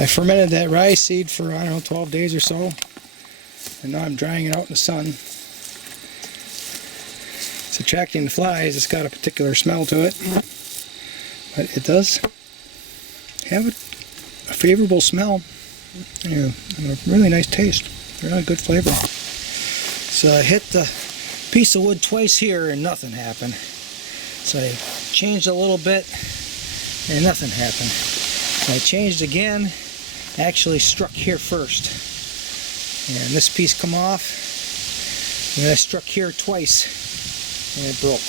I fermented that rye seed for, I don't know, 12 days or so. And now I'm drying it out in the sun. It's attracting the flies. It's got a particular smell to it. But it does have a favorable smell. Yeah, and a really nice taste. Really good flavor. So I hit the piece of wood twice here and nothing happened. So I changed a little bit and nothing happened. I changed again, actually struck here first. And this piece come off. And then I struck here twice and it broke.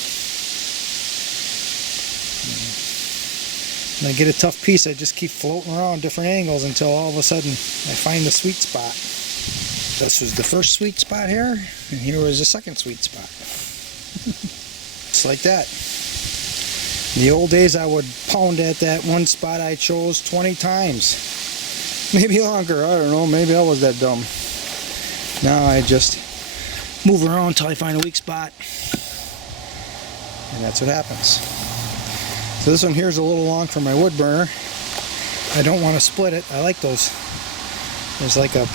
When I get a tough piece, I just keep floating around different angles until all of a sudden I find the sweet spot. This was the first sweet spot here, and here was the second sweet spot. Just like that. In the old days, I would pound at that one spot I chose 20 times. Maybe longer, I don't know, maybe I was that dumb. Now I just move around until I find a weak spot. And that's what happens. So this one here is a little long for my wood burner. I don't want to split it. I like those. There's like a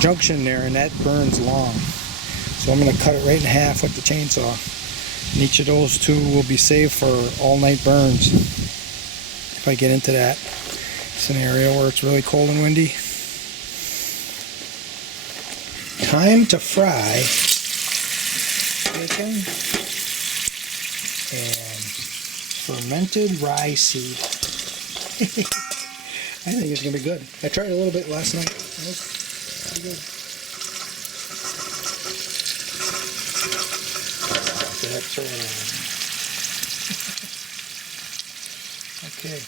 junction there and that burns long. So I'm going to cut it right in half with the chainsaw. And each of those two will be saved for all night burns. If I get into that scenario where it's really cold and windy. Time to fry chicken and fermented rye seed. I think it's going to be good. I tried a little bit last night. It was pretty good. That's right. Okay.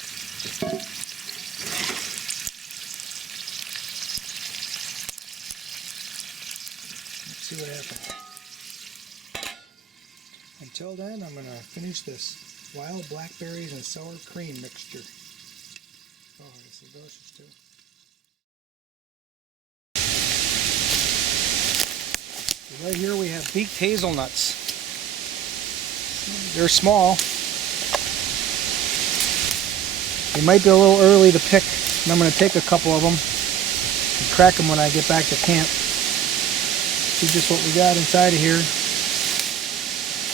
Let's see what happens. Until then, I'm going to finish this wild blackberries and sour cream mixture. Oh, this is delicious too. Right here we have beaked hazelnuts. They're small. They might be a little early to pick, and I'm going to take a couple of them and crack them when I get back to camp. See just what we got inside of here.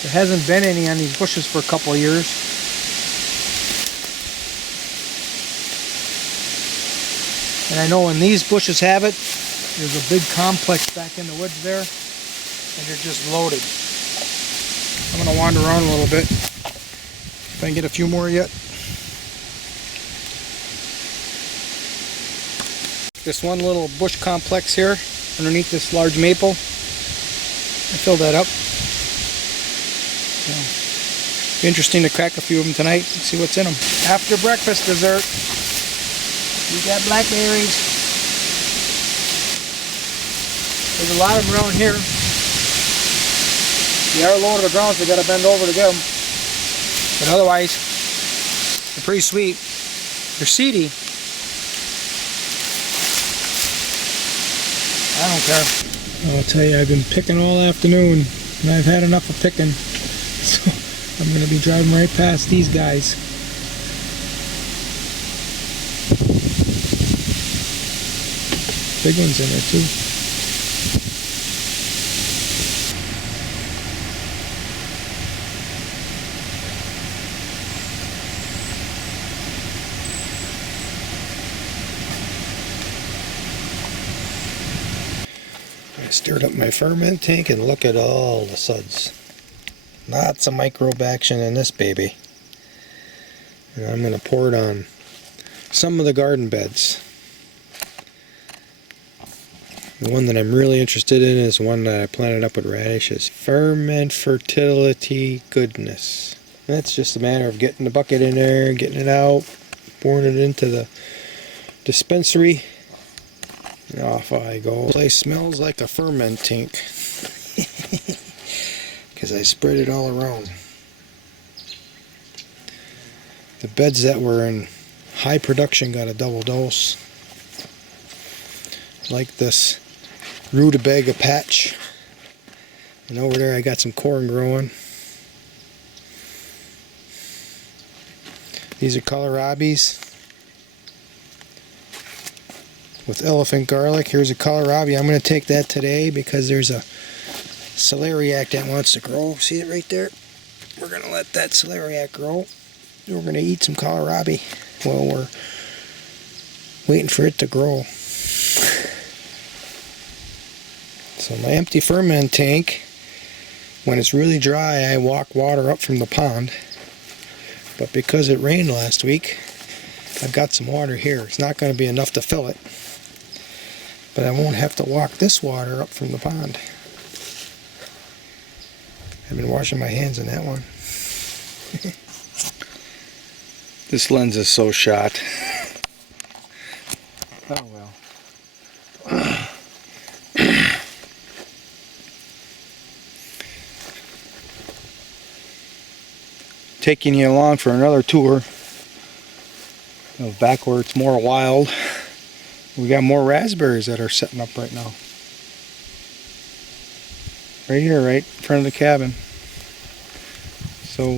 There hasn't been any on these bushes for a couple of years. And I know when these bushes have it, there's a big complex back in the woods there, and they're just loaded. I'm going to wander around a little bit, if I can get a few more yet. This one little bush complex here, underneath this large maple, I filled that up. So, be interesting to crack a few of them tonight and see what's in them. After breakfast dessert. We got blackberries. There's a lot of them around here. They are low to the ground, so you got to bend over to get them. But otherwise, they're pretty sweet. They're seedy. I don't care. I'll tell you, I've been picking all afternoon, and I've had enough of picking. So I'm going to be driving right past these guys. Big ones in there too. I stirred up my ferment tank and look at all the suds. Lots of microbe action in this baby. And I'm going to pour it on some of the garden beds. The one that I'm really interested in is one that I planted up with radishes. Ferment fertility goodness. That's just a matter of getting the bucket in there, getting it out, pouring it into the dispensary, and off I go. The place smells like a ferment tank because I spread it all around. The beds that were in high production got a double dose. Like this rutabaga patch, and over there I got some corn growing. These are kohlrabies. with elephant garlic. Here's a kohlrabi. I'm going to take that today because there's a celeriac that wants to grow. See it right there? We're going to let that celeriac grow. We're going to eat some kohlrabi while we're waiting for it to grow. So my empty ferment tank, when it's really dry, I walk water up from the pond. But because it rained last week, I've got some water here. It's not going to be enough to fill it, but I won't have to walk this water up from the pond. I've been washing my hands in that one. This lens is so shot. Oh well. Taking you along for another tour of back where it's more wild. We got more raspberries that are setting up right now. Right here, right in front of the cabin. So,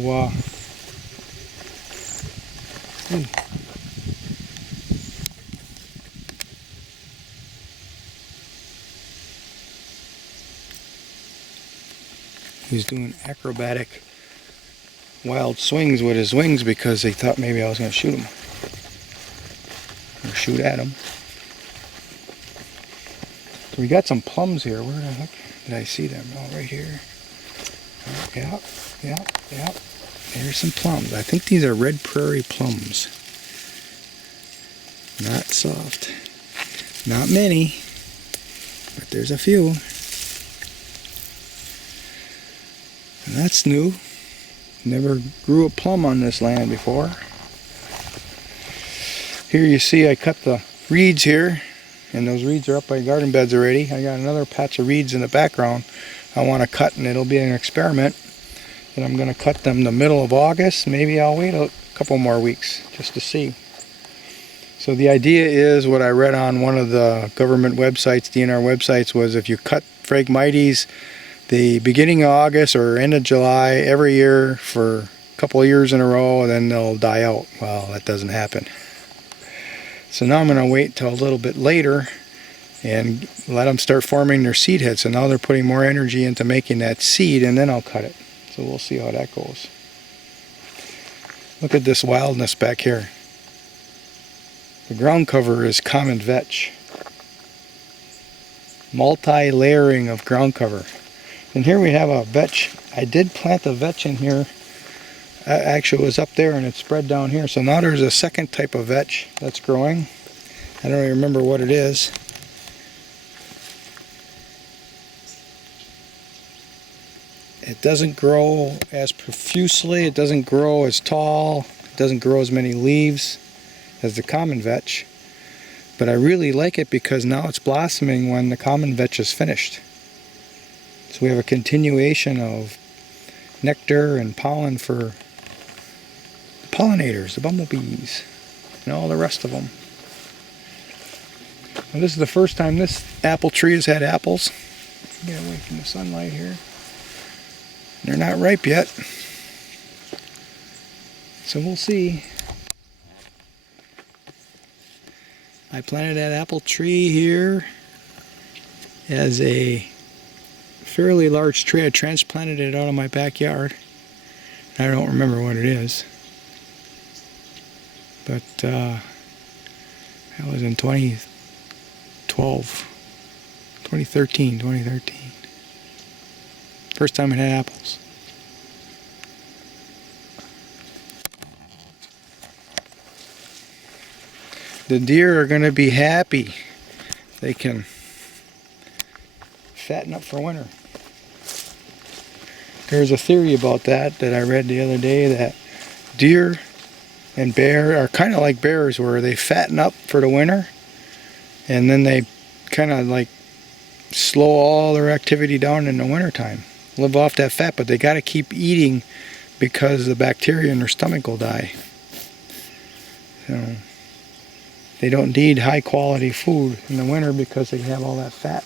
he's doing acrobatic wild swings with his wings because they thought maybe I was going to shoot him. Or shoot at him. So we got some plums here. Where the heck did I see them? Oh, right here. Yep. There's some plums. I think these are red prairie plums. Not soft. Not many, but there's a few. And that's new. Never grew a plum on this land before. Here you see I cut the reeds here, and those reeds are up by garden beds already. I got another patch of reeds in the background I want to cut, and it'll be an experiment. And I'm going to cut them the middle of August. Maybe I'll wait a couple more weeks just to see. So the idea is, what I read on one of the government websites, DNR websites, was if you cut Phragmites the beginning of August or end of July every year for a couple of years in a row, then they'll die out. Well, that doesn't happen. So now I'm going to wait till a little bit later and let them start forming their seed heads. So now they're putting more energy into making that seed, and then I'll cut it. So we'll see how that goes. Look at this wildness back here. The ground cover is common vetch. Multi-layering of ground cover. And here we have a vetch. I did plant a vetch in here. Actually, it was up there and it spread down here. So now there's a second type of vetch that's growing. I don't even remember what it is. It doesn't grow as profusely. It doesn't grow as tall. It doesn't grow as many leaves as the common vetch. But I really like it because now it's blossoming when the common vetch is finished. So we have a continuation of nectar and pollen for the pollinators, the bumblebees, and all the rest of them. And this is the first time this apple tree has had apples. Get away from the sunlight here. They're not ripe yet. So we'll see. I planted that apple tree here as a fairly large tree. I transplanted it out of my backyard. I don't remember what it is. But that was in 2013. First time it had apples. The deer are going to be happy. They can fatten up for winter. There's a theory about that I read the other day, that deer and bear are kind of like bears, where they fatten up for the winter and then they kind of like slow all their activity down in the wintertime. Live off that fat, but they got to keep eating because the bacteria in their stomach will die. So they don't need high quality food in the winter because they have all that fat.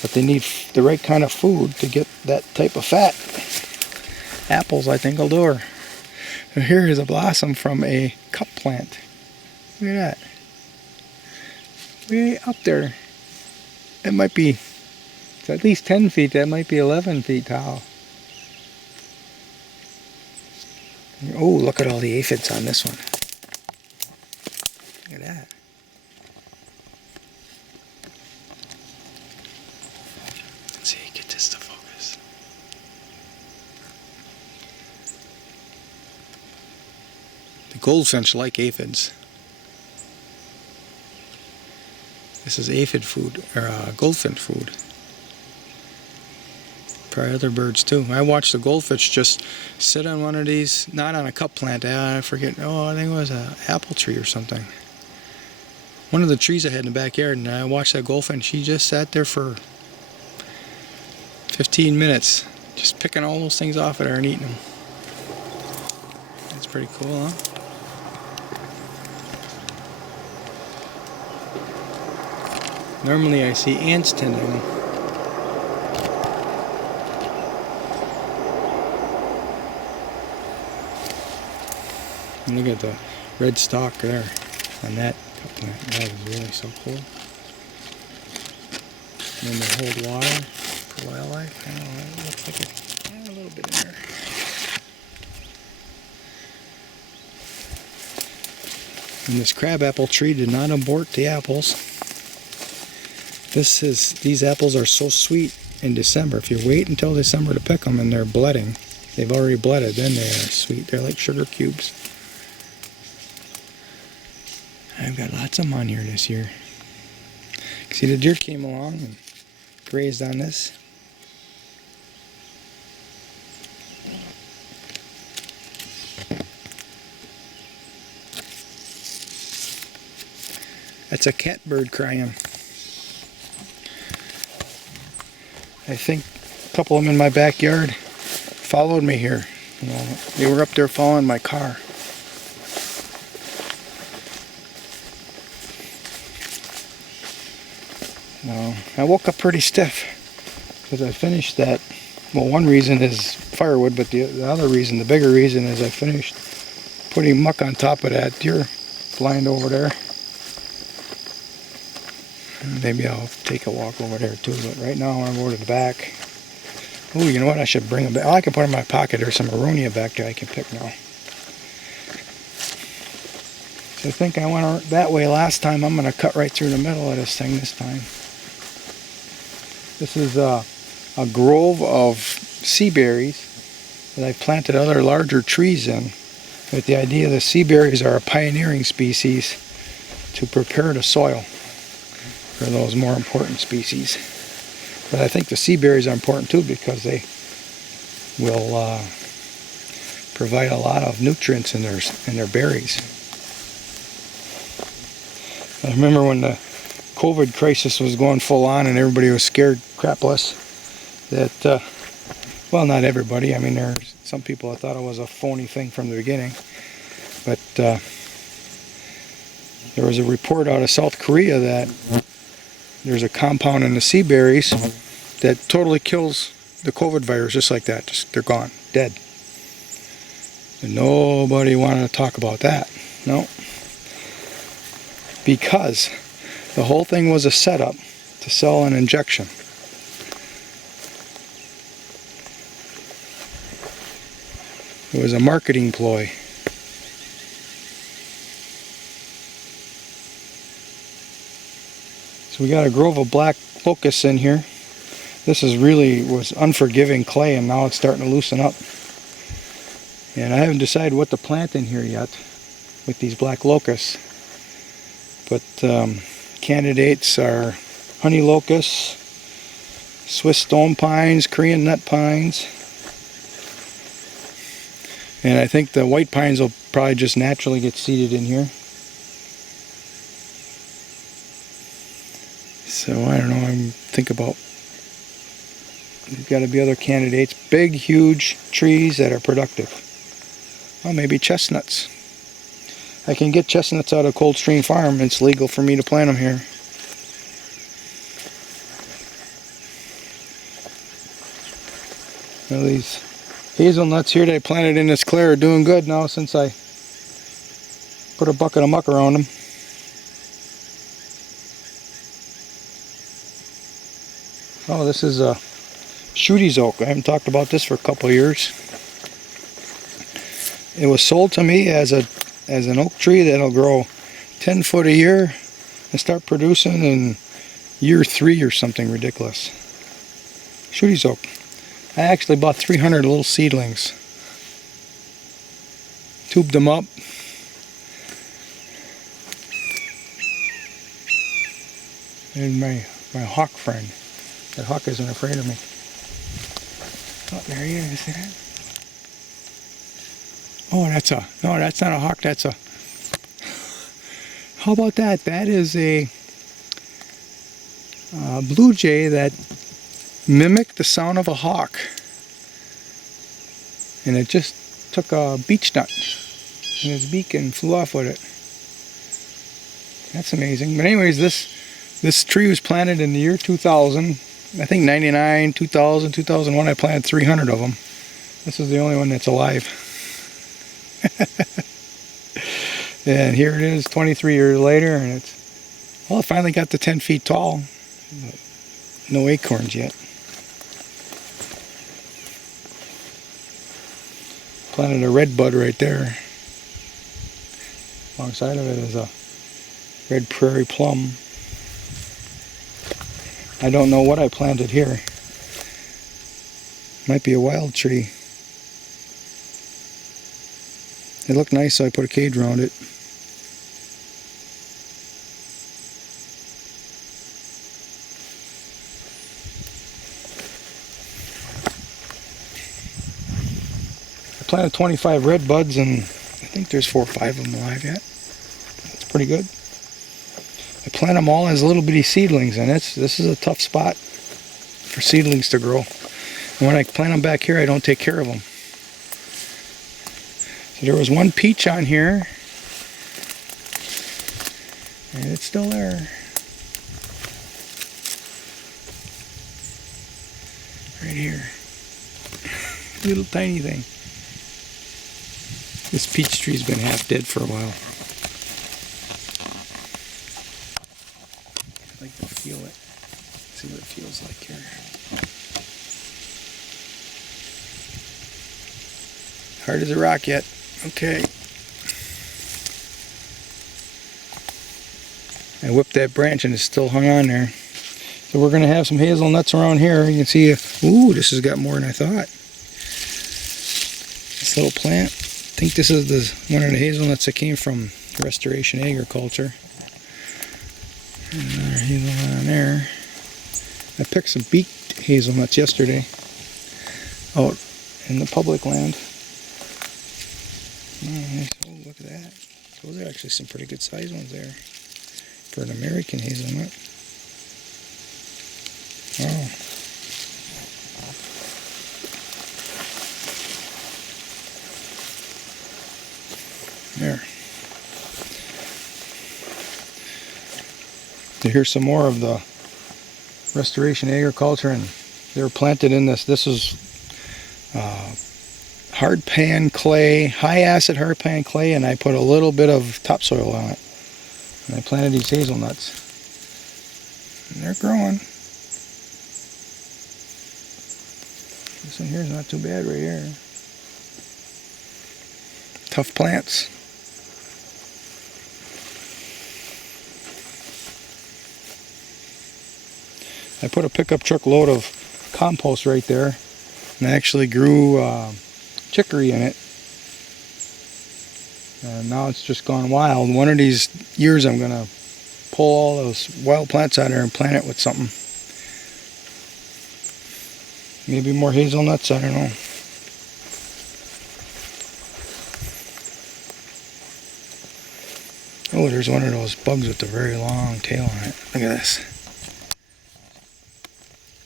But they need the right kind of food to get that type of fat. Apples, I think, will do her. And here is a blossom from a cup plant. Look at that. Way up there. It might be, it's at least 10 feet. That might be 11 feet tall. Oh, look at all the aphids on this one. Look at that. Let's see, get this to focus. The goldfinch like aphids. This is aphid food, or goldfinch food. Probably other birds too. I watched the goldfinch just sit on one of these, not on a cup plant, I forget, I think it was an apple tree or something. One of the trees I had in the backyard, and I watched that goldfinch. She just sat there for 15 minutes, just picking all those things off of there and eating them. That's pretty cool, huh? Normally I see ants tending them. And look at the red stalk there on that cup plant. That is really so cool. And then they hold water for wildlife. I don't know, it looks like it's a little bit in there. And this crabapple tree did not abort the apples. These apples are so sweet in December. If you wait until December to pick them and they're bledding, they've already bledded, then they are sweet. They're like sugar cubes. I've got lots of them on here this year. See, the deer came along and grazed on this. That's a catbird crying. I think a couple of them in my backyard followed me here. You know, they were up there following my car. I woke up pretty stiff because I finished that. Well, one reason is firewood, but the other reason, the bigger reason, is I finished putting muck on top of that deer blind over there. Maybe I'll take a walk over there too, but right now I'm over to the back. Oh, you know what? I should bring them back. Oh, I can put them in my pocket. There's some aronia back there I can pick now. So I think I went that way last time. I'm going to cut right through the middle of this thing this time. This is a grove of sea berries that I've planted other larger trees in. But the idea the sea berries are a pioneering species to prepare the soil for those more important species. But I think the sea berries are important too because they will provide a lot of nutrients in their berries. I remember when the COVID crisis was going full on and everybody was scared crapless that, well, not everybody. I mean, there's some people that thought it was a phony thing from the beginning. But there was a report out of South Korea that there's a compound in the sea berries that totally kills the COVID virus just like that. Just, they're gone, dead. And nobody wanted to talk about that. No. Because the whole thing was a setup to sell an injection. It was a marketing ploy. So we got a grove of black locusts in here. This was unforgiving clay, and now it's starting to loosen up. And I haven't decided what to plant in here yet with these black locusts. But candidates are honey locusts, Swiss stone pines, Korean nut pines. And I think the white pines will probably just naturally get seeded in here. So I don't know, I'm thinking about, there's got to be other candidates, big huge trees that are productive. Well, maybe chestnuts. I can get chestnuts out of Coldstream Farm. It's legal for me to plant them here. Well, these hazelnuts here that I planted in this clear are doing good now since I put a bucket of muck around them. Oh, this is a Shooty's oak. I haven't talked about this for a couple of years. It was sold to me as an oak tree that'll grow 10 foot a year and start producing in year 3 or something ridiculous. Shooty's oak. I actually bought 300 little seedlings. Tubed them up. And my hawk friend. That hawk isn't afraid of me. Oh, there he is. See that? Oh, no, that's not a hawk. That's a, how about that? That is a blue jay that mimicked the sound of a hawk. And it just took a beech nut in his beak and flew off with it. That's amazing. But anyways, this tree was planted in the year 2000. I think 99, 2000, 2001, I planted 300 of them. This is the only one that's alive. And here it is 23 years later, and it's, well, it finally got to 10 feet tall. But no acorns yet. Planted a red bud right there. Alongside of it is a red prairie plum. I don't know what I planted here. Might be a wild tree. It looked nice, so I put a cage around it. I planted 25 red buds, and I think there's 4 or 5 of them alive yet. That's pretty good. I plant them all as little bitty seedlings, and this is a tough spot for seedlings to grow. And when I plant them back here, I don't take care of them. So there was one peach on here, and it's still there. Right here. Little tiny thing. This peach tree's been half dead for a while. I'd like to feel it. See what it feels like here. Hard as a rock yet. Okay. I whipped that branch and it's still hung on there. So we're going to have some hazelnuts around here. You can see, ooh, this has got more than I thought. This little plant. I think this is one of the hazelnuts that came from Restoration Agriculture. Another hazelnut on there. I picked some beaked hazelnuts yesterday out in the public land. Oh, look at that. Those are actually some pretty good sized ones there for an American hazelnut. Wow. There. Here's some more of the Restoration Agriculture, and they were planted in this. This is hard pan clay, high acid hard pan clay, and I put a little bit of topsoil on it. And I planted these hazelnuts. And they're growing. This one here is not too bad right here. Tough plants. I put a pickup truck load of compost right there, and I actually grew chicory in it. And now it's just gone wild. One of these years I'm going to pull all those wild plants out of there and plant it with something. Maybe more hazelnuts, I don't know. Oh, there's one of those bugs with a very long tail on it. Look at this.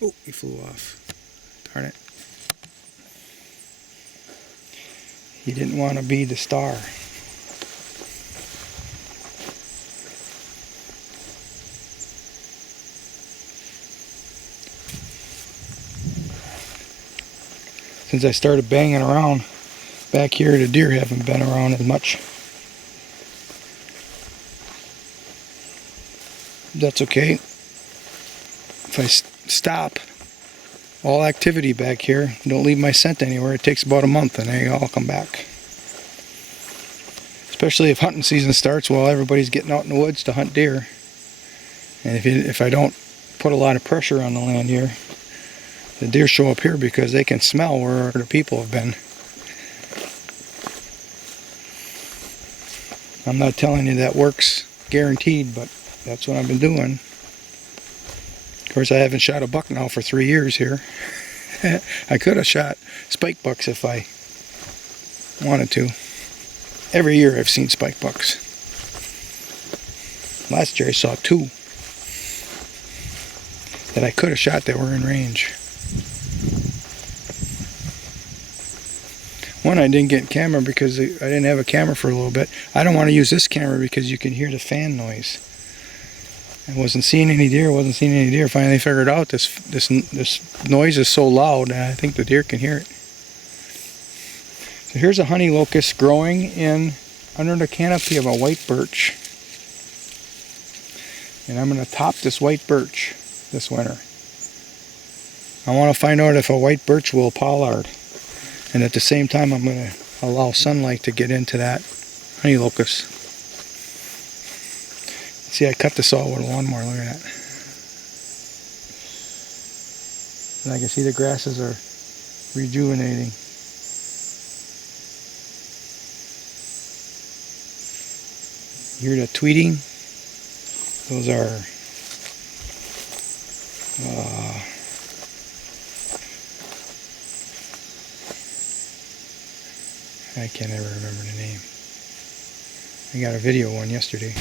Oh, he flew off. Darn it. He didn't want to be the star. Since I started banging around back here, the deer haven't been around as much. That's okay. If I stop, all activity back here. Don't leave my scent anywhere. It takes about a month and they all come back. Especially if hunting season starts while everybody's getting out in the woods to hunt deer. And if I don't put a lot of pressure on the land here, the deer show up here because they can smell where the people have been. I'm not telling you that works guaranteed, but that's what I've been doing. Of course, I haven't shot a buck now for 3 years here. I could have shot spike bucks if I wanted to. Every year I've seen spike bucks. Last year I saw 2 that I could have shot that were in range. One I didn't get in camera because I didn't have a camera for a little bit. I don't want to use this camera because you can hear the fan noise. I wasn't seeing any deer, Finally figured out this noise is so loud and I think the deer can hear it. So here's a honey locust growing in under the canopy of a white birch. And I'm going to top this white birch this winter. I want to find out if a white birch will pollard. And at the same time I'm going to allow sunlight to get into that honey locust. See, I cut this all with a lawnmower, look at that. And I can see the grasses are rejuvenating. You hear the tweeting? Those are I can't ever remember the name. I got a video one yesterday.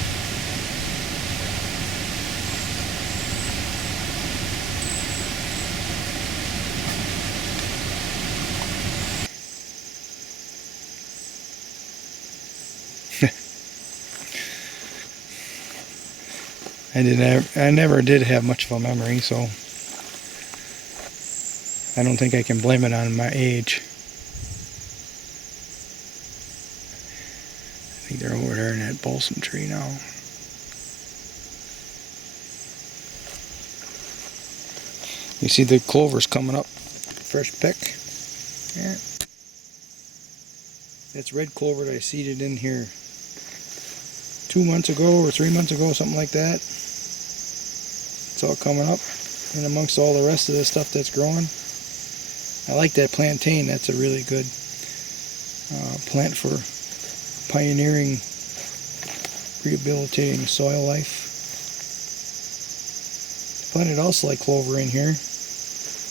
I never did have much of a memory, so I don't think I can blame it on my age. I think they're over there in that balsam tree now. You see the clovers coming up, fresh pick. Yeah. That's red clover that I seeded in here 2 months ago or 3 months ago, something like that. It's all coming up and amongst all the rest of the stuff that's growing. I like that plantain. That's a really good plant for pioneering, rehabilitating soil life. I planted also like clover in here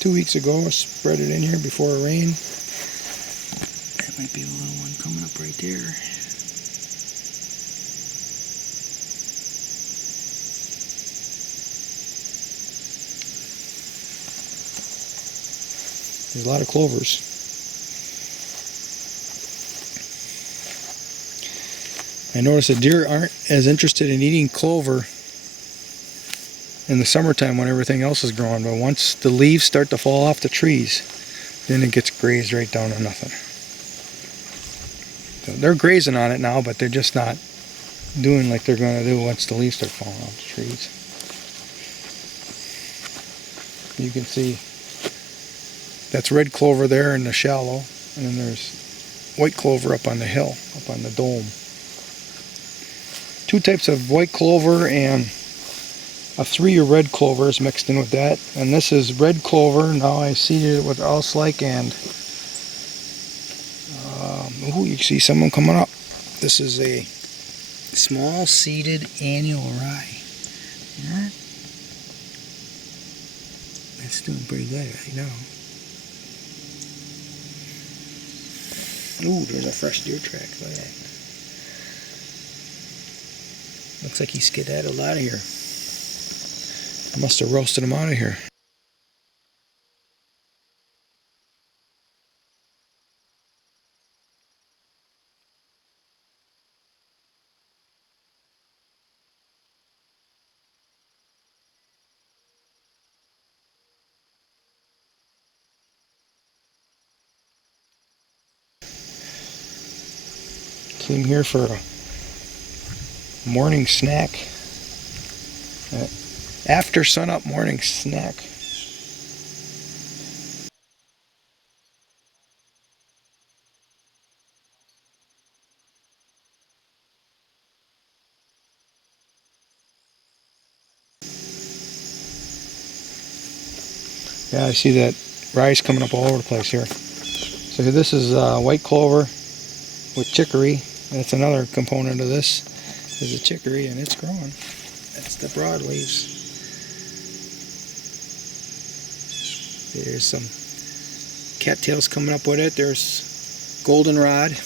2 weeks ago. I spread it in here before it rained. That might be a little one coming up right there. There's a lot of clovers. I noticed that deer aren't as interested in eating clover in the summertime when everything else is growing, but once the leaves start to fall off the trees, then it gets grazed right down to nothing. So they're grazing on it now, but they're just not doing like they're going to do once the leaves start falling off the trees. You can see that's red clover there in the shallow, and then there's white clover up on the hill, up on the dome. 2 types of white clover and a 3 red clover is mixed in with that. And this is red clover. Now I seeded it with alslike and you can see someone coming up. This is a small seeded annual rye. Yeah. That's doing pretty good right now. Ooh, there's a fresh deer track. Look at that. Looks like he skedaddled out of here. I must have roasted him out of here. Came here for a morning snack. After sunup morning snack. Yeah, I see that rye's coming up all over the place here. So this is white clover with chicory. That's another component of this, is the chicory, and it's growing. That's the broadleaves. There's some cattails coming up with it. There's goldenrod.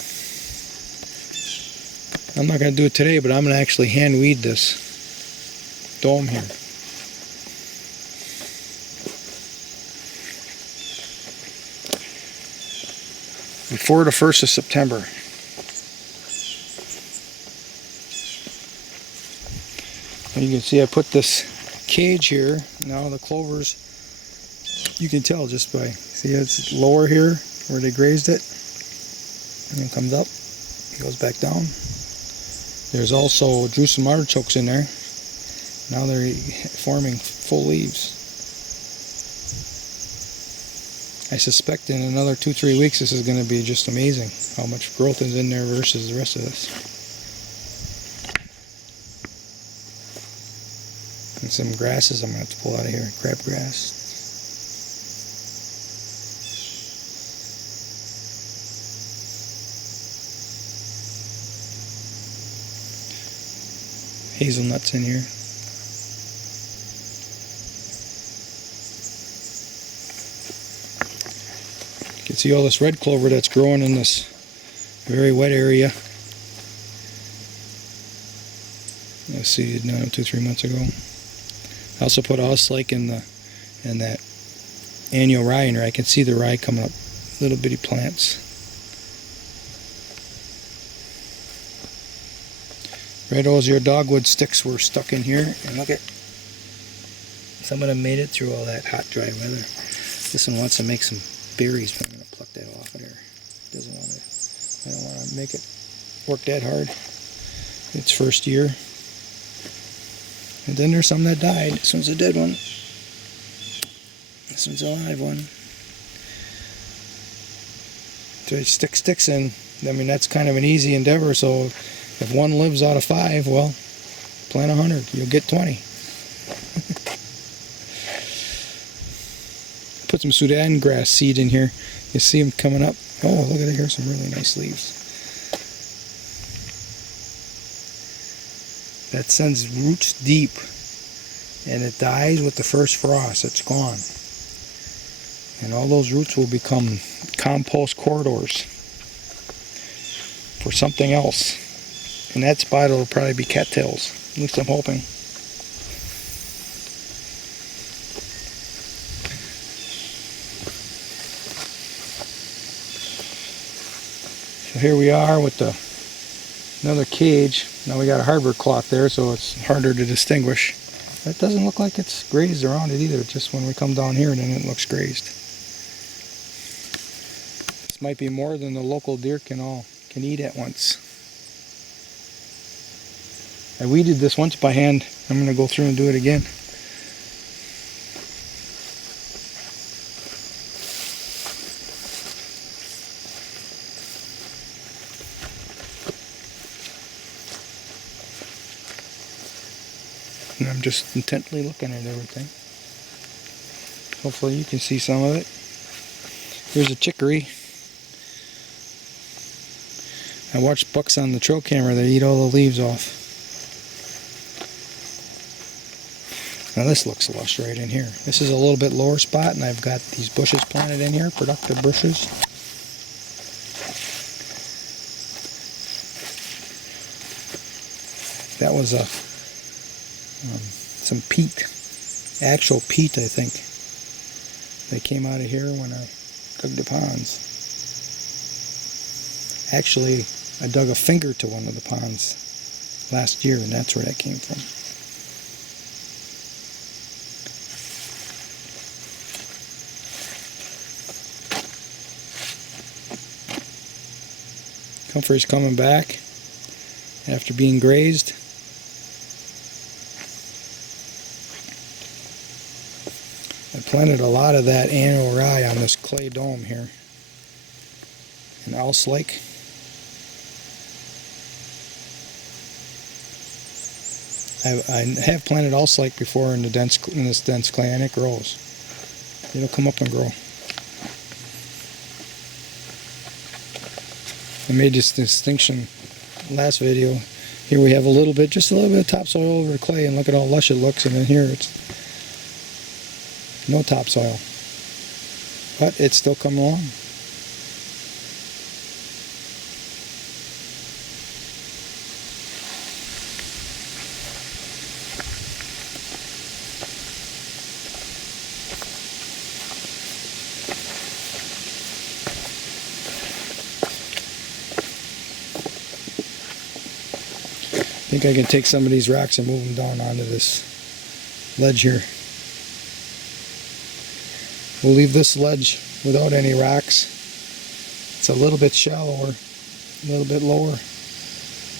I'm not going to do it today, but I'm going to actually hand weed this dome here. Before the 1st of September. And you can see I put this cage here. Now the clovers, you can tell just by, see it's lower here where they grazed it. And then comes up, it goes back down. There's also Jerusalem artichokes in there. Now they're forming full leaves. I suspect in another 2-3 weeks this is going to be just amazing how much growth is in there versus the rest of this. And some grasses I'm going to have to pull out of here, crabgrass. Hazelnuts in here. You can see all this red clover that's growing in this very wet area. I seeded now 2-3 months ago. I also put allslake in that annual rye in there. I can see the rye coming up, little bitty plants. Red osier dogwood sticks were stuck in here, and look at, some of them made it through all that hot, dry weather. This one wants to make some berries, but I'm going to pluck that off of there. Doesn't want to. I don't want to make it work that hard. Its first year. And then there's some that died. This one's a dead one. This one's a live one. So you stick sticks in. I mean, that's kind of an easy endeavor. So if one lives out of 5, well, plant 100. You'll get 20. Put some Sudan grass seed in here. You see them coming up. Oh, look at it. Here's some really nice leaves. That sends roots deep, and it dies with the first frost. It's gone. And all those roots will become compost corridors for something else. And that spot will probably be cattails. At least I'm hoping. So here we are with another cage. Now we got a hardwood cloth there, so it's harder to distinguish. That doesn't look like it's grazed around it either. Just when we come down here, then it looks grazed. This might be more than the local deer can eat at once. I weeded this once by hand. I'm going to go through and do it again. And I'm just intently looking at everything. Hopefully you can see some of it. Here's a chicory. I watched bucks on the trail camera. They eat all the leaves off. Now this looks lush right in here. This is a little bit lower spot, and I've got these bushes planted in here, productive bushes. That was some peat, actual peat, I think. They came out of here when I dug the ponds. Actually, I dug a finger to one of the ponds last year, and that's where that came from. Comfrey's coming back after being grazed. I planted a lot of that annual rye on this clay dome here in allslake. I have planted allslake before in this dense clay, and it grows. It'll come up and grow. I made this distinction last video. Here we have a little bit, just a little bit of topsoil over the clay, and look at how lush it looks. And then here it's no topsoil, but it's still coming along. I think I can take some of these rocks and move them down onto this ledge here. We'll leave this ledge without any rocks. It's a little bit shallower, a little bit lower,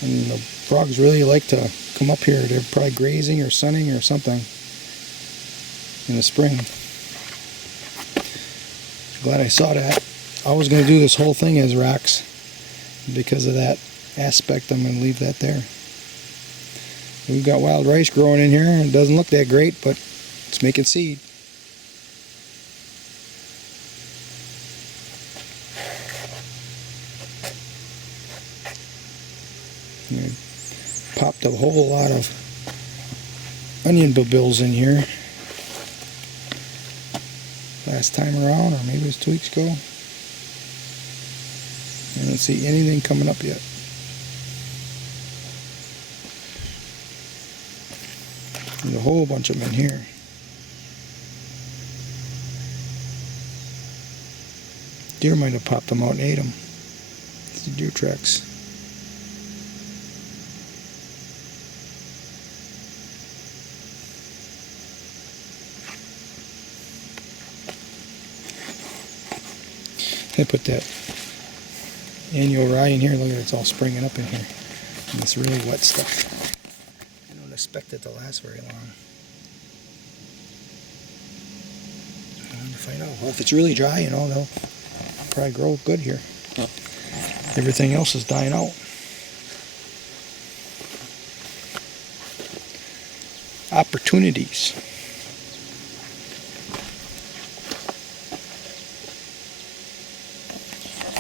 and the frogs really like to come up here. They're probably grazing or sunning or something in the spring. Glad I saw that. I was going to do this whole thing as rocks. Because of that aspect, I'm going to leave that there. We've got wild rice growing in here. It doesn't look that great, but it's making seed. I popped a whole lot of onion bills in here last time around, or maybe it was 2 weeks ago. I don't see anything coming up yet. There's a whole bunch of them in here. Deer might have popped them out and ate them. It's the deer tracks. I put that annual rye in here. Look at it, it's all springing up in here. And it's really wet stuff. I don't expect it to last very long. I want to find out. Well, if it's really dry, you know, they'll probably grow good here. Everything else is dying out. Opportunities.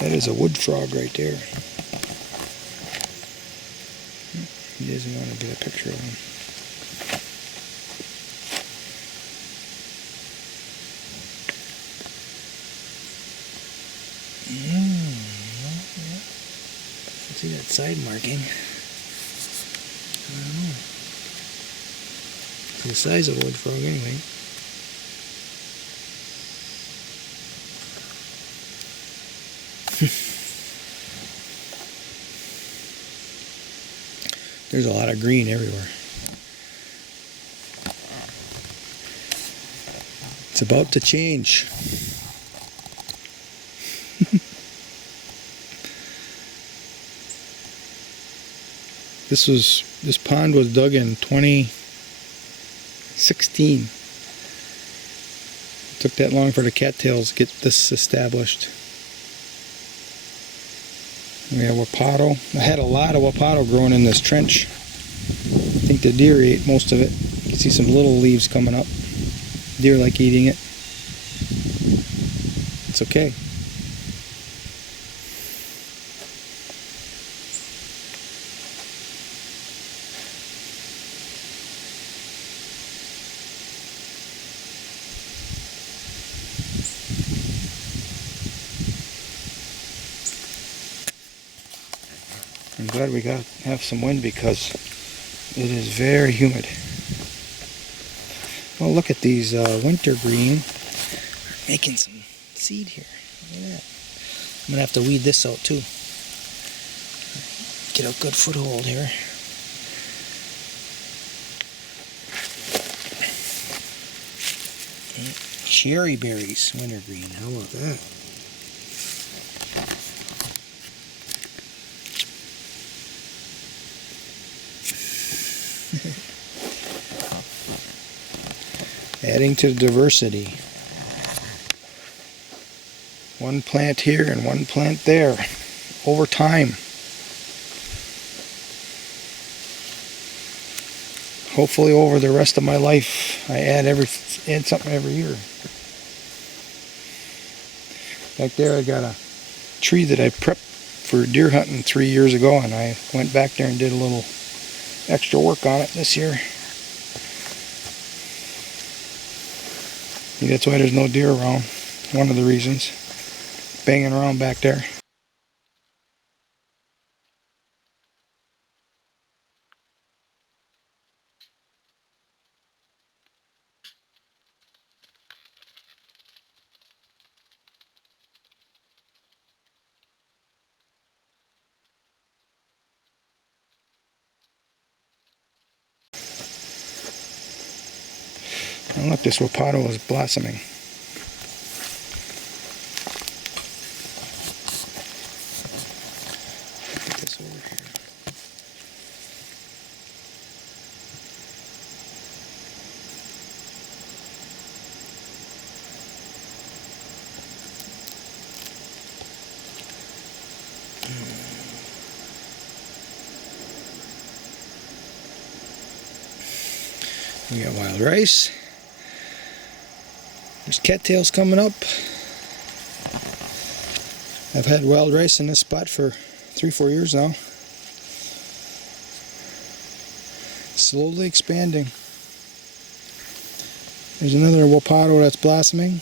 That is a wood frog right there. He doesn't want to get a picture of him. See that side marking? I don't know. It's the size of a wood frog anyway. There's a lot of green everywhere. It's about to change. This pond was dug in 2016. It took that long for the cattails to get this established. We have wapato. I had a lot of wapato growing in this trench. I think the deer ate most of it. You can see some little leaves coming up. Deer like eating it. It's okay. I'm glad we have some wind because it is very humid. Well, look at these wintergreen. They're making some seed here. Look at that. I'm going to have to weed this out too. Get a good foothold here. Cherry berries, wintergreen. How about that? Adding to the diversity. One plant here and one plant there. Over time. Hopefully over the rest of my life I add something every year. Back there I got a tree that I prepped for deer hunting 3 years ago, and I went back there and did a little extra work on it this year. Maybe that's why there's no deer around. One of the reasons. Banging around back there. And look, this wapato is blossoming. Put this over here. We got wild rice. There's cattails coming up. I've had wild rice in this spot for 3-4 years now. Slowly expanding. There's another wapato that's blossoming.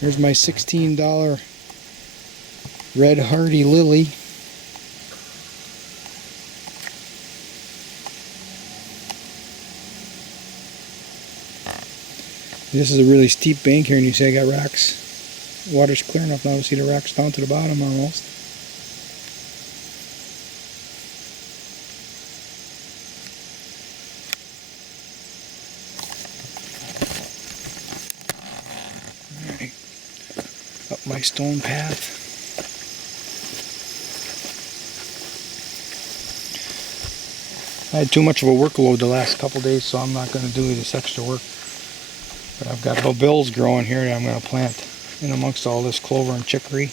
There's my $16 red hardy lily. This is a really steep bank here, and you see I got rocks. Water's clear enough now to see the rocks down to the bottom almost. Alright, up my stone path. I had too much of a workload the last couple days, so I'm not going to do this extra work. But I've got bills growing here that I'm going to plant in amongst all this clover and chicory.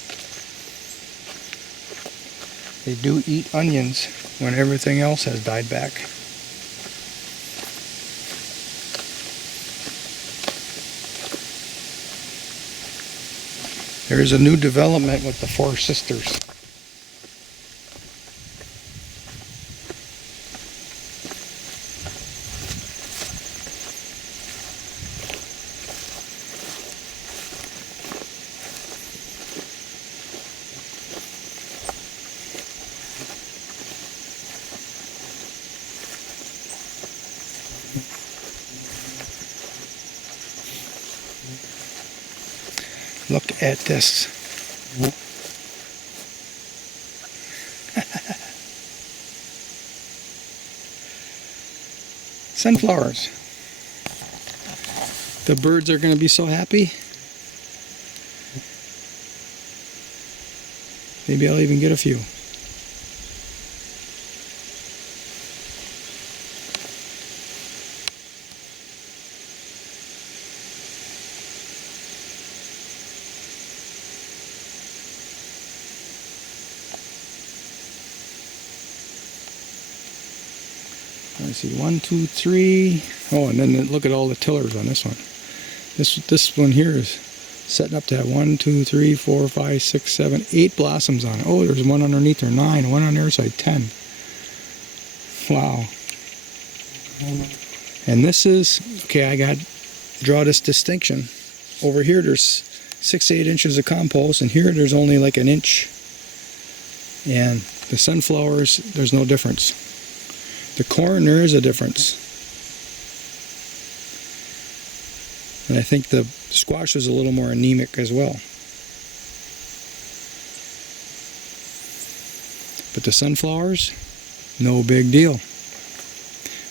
They do eat onions when everything else has died back. There's a new development with the Four Sisters. Look at this. Sunflowers. The birds are going to be so happy. Maybe I'll even get a few. Let's see, 1, 2, 3. Oh, and then look at all the tillers on this one. This one here is setting up to have 1, 2, 3, 4, 5, 6, 7, 8 blossoms on it. Oh, there's one underneath there, 9. One on the other side, 10. Wow. And this is, okay, I got to draw this distinction. Over here there's 6 to 8 inches of compost, and here there's only like an inch. And the sunflowers, there's no difference. The corn, there is a difference. And I think the squash is a little more anemic as well. But the sunflowers, no big deal.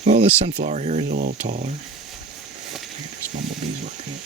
Well, this sunflower here is a little taller. There's bumblebees working it.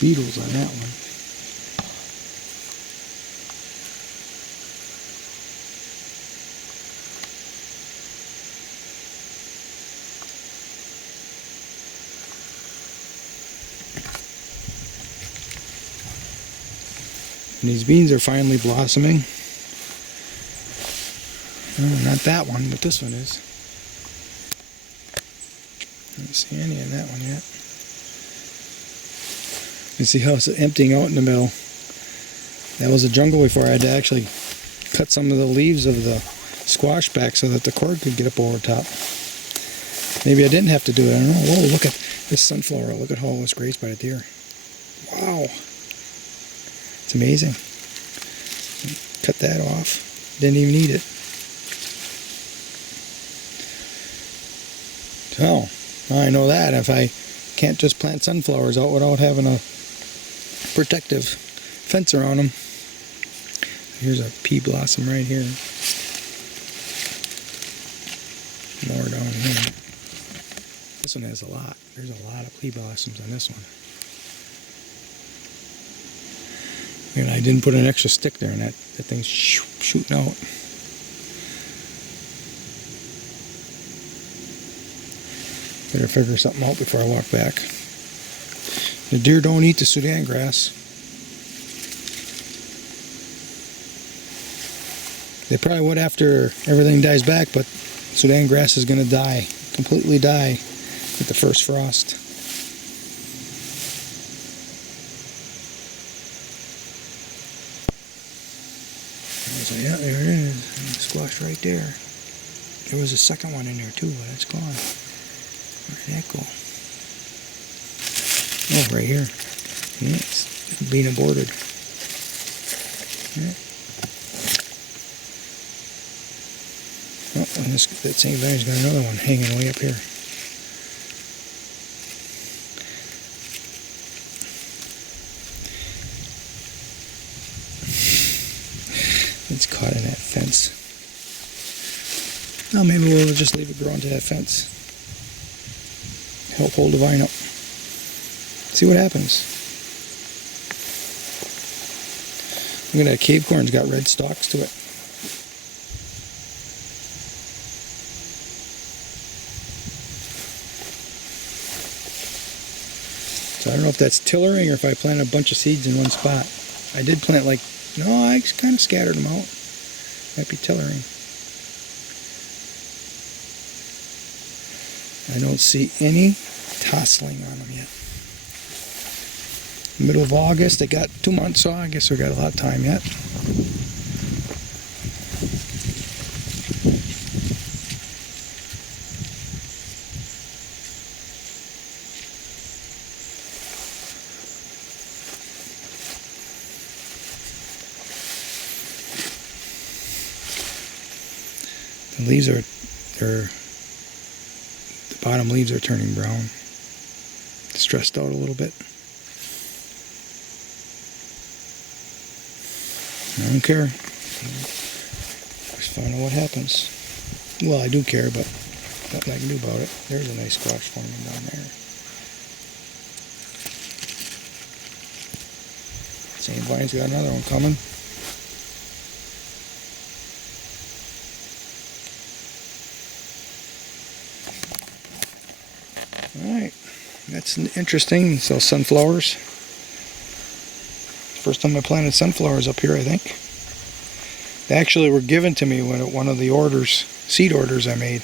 beetles on that one. And these beans are finally blossoming. Oh, not that one, but this one is. I don't see any in that one yet. You see how it's emptying out in the middle. That was a jungle before. I had to actually cut some of the leaves of the squash back so that the cord could get up over top. Maybe I didn't have to do it. I don't know. Whoa, look at this sunflower. Look at how it was grazed by a deer. Wow. It's amazing. Cut that off. Didn't even need it. So, now I know that. If I can't just plant sunflowers out without having a protective fence around them. Here's a pea blossom right here. More down here. This one has a lot. There's a lot of pea blossoms on this one. And I didn't put an extra stick there, and that thing's shooting out. Better figure something out before I walk back. The deer don't eat the Sudan grass. They probably would after everything dies back, but Sudan grass is going to die, completely die with the first frost. So yeah, there it is. Squash right there. There was a second one in there too, but it's gone. Where did that go? Oh, right here. Yeah, it's being aborted. Yeah. Oh, and that same guy's got another one hanging way up here. It's caught in that fence. Well, maybe we'll just leave it grow into that fence. Help hold the vine up. See what happens. Look at that cave corn's got red stalks to it. So I don't know if that's tillering or if I plant a bunch of seeds in one spot. I did plant like, no, I kind of scattered them out. Might be tillering. I don't see any tasseling on them yet. Middle of August, they got 2 months, so I guess we got a lot of time yet. The leaves are, the bottom leaves are turning brown. Stressed out a little bit. I don't care. Just find out what happens. Well, I do care, but nothing I can do about it. There's a nice squash forming down there. Same vine's got another one coming. Alright, that's interesting. So sunflowers. First time I planted sunflowers up here, I think. They actually were given to me when one of the orders, seed orders I made,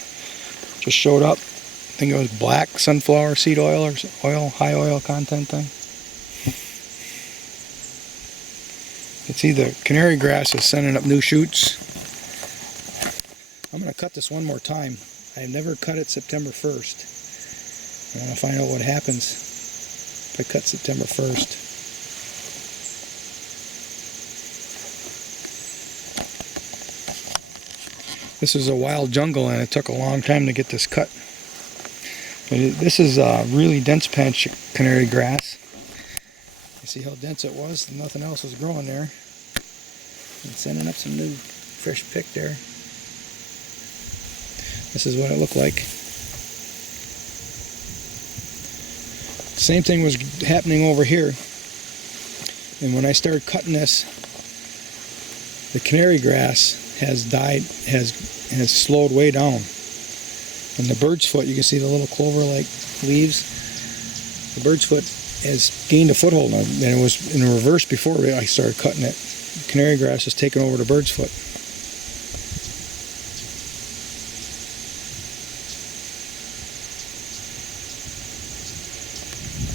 just showed up. I think it was black sunflower seed oil or oil, high oil content thing. You can see the canary grass is sending up new shoots. I'm going to cut this one more time. I have never cut it September 1st. I want to find out what happens if I cut September 1st. This is a wild jungle and it took a long time to get this cut. But this is a really dense patch canary grass. You see how dense it was? Nothing else was growing there. And sending up some new fresh pick there. This is what it looked like. Same thing was happening over here. And when I started cutting this, the canary grass has slowed way down. And the bird's foot, you can see the little clover-like leaves. The bird's foot has gained a foothold, and it was in reverse before I started cutting it. The canary grass has taken over the bird's foot.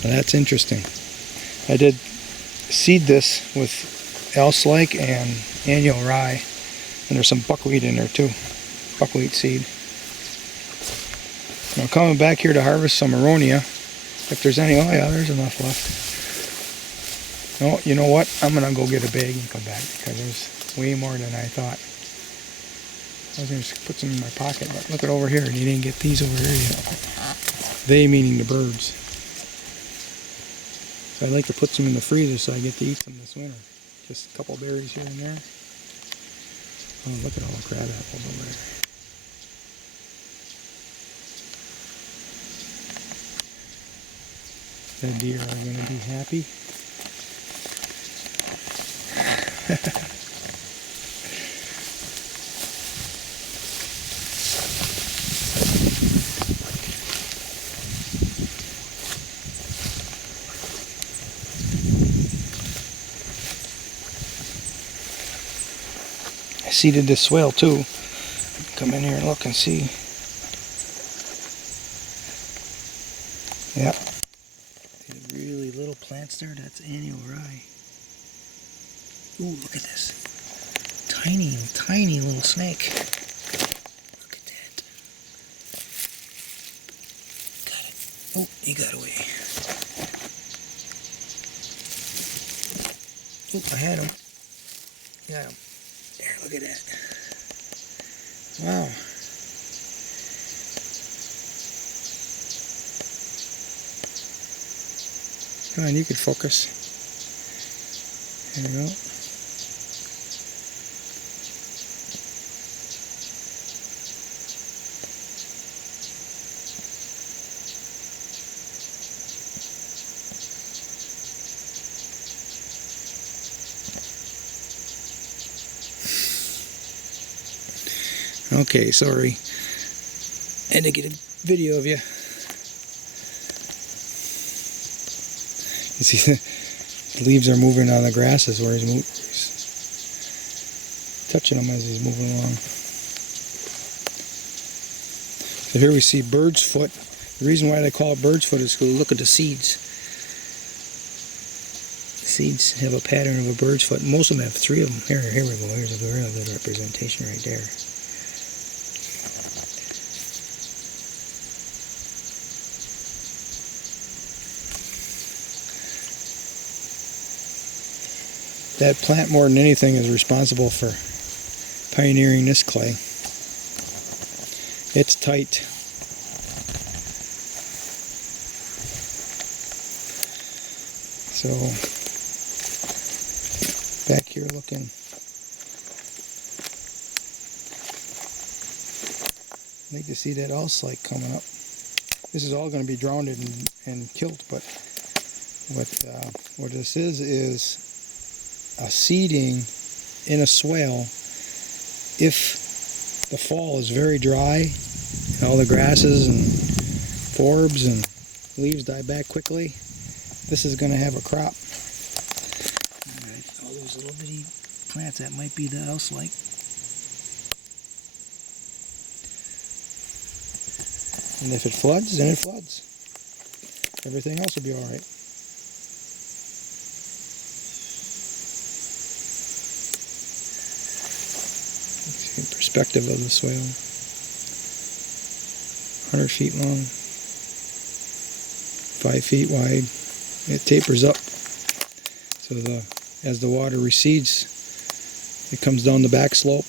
Now that's interesting. I did seed this with alslike and annual rye, and there's some buckwheat in there too, buckwheat seed. Now coming back here to harvest some aronia, if there's any. Oh yeah, there's enough left. No, you know what? I'm gonna go get a bag and come back because there's way more than I thought. I was gonna put some in my pocket, but look at over here. You didn't get these over here yet. They meaning the birds. So I like to put some in the freezer so I get to eat them this winter. Just a couple berries here and there. Oh, look at all the crab apples over there. The deer are going to be happy. I seeded this swale too. Come in here and look and see. Yep. These really little plants there, that's annual rye. Ooh, look at this. Tiny, tiny little snake. Look at that. Got it. Oh, he got away. Oh, I had him. Got him. There, look at that. Wow. Come on, you can focus. There you go. Okay, sorry. Had to get a video of you. You see the leaves are moving on the grasses where he's touching them as he's moving along. So here we see bird's foot. The reason why they call it bird's foot is because look at the seeds. The seeds have a pattern of a bird's foot. Most of them have three of them. Here we go. Here's a real good representation right there. That plant, more than anything, is responsible for pioneering this clay. It's tight. So, back here looking. I like to see that alslike coming up. This is all going to be drowned and killed, but what this is a seeding in a swale. If the fall is very dry and all the grasses and forbs and leaves die back quickly, this is going to have a crop. Alright, all those little bitty plants, that might be the alslike. And if it floods, then it floods. Everything else will be alright. Perspective of the swale. 100 feet long, 5 feet wide. It tapers up, so as the water recedes, it comes down the back slope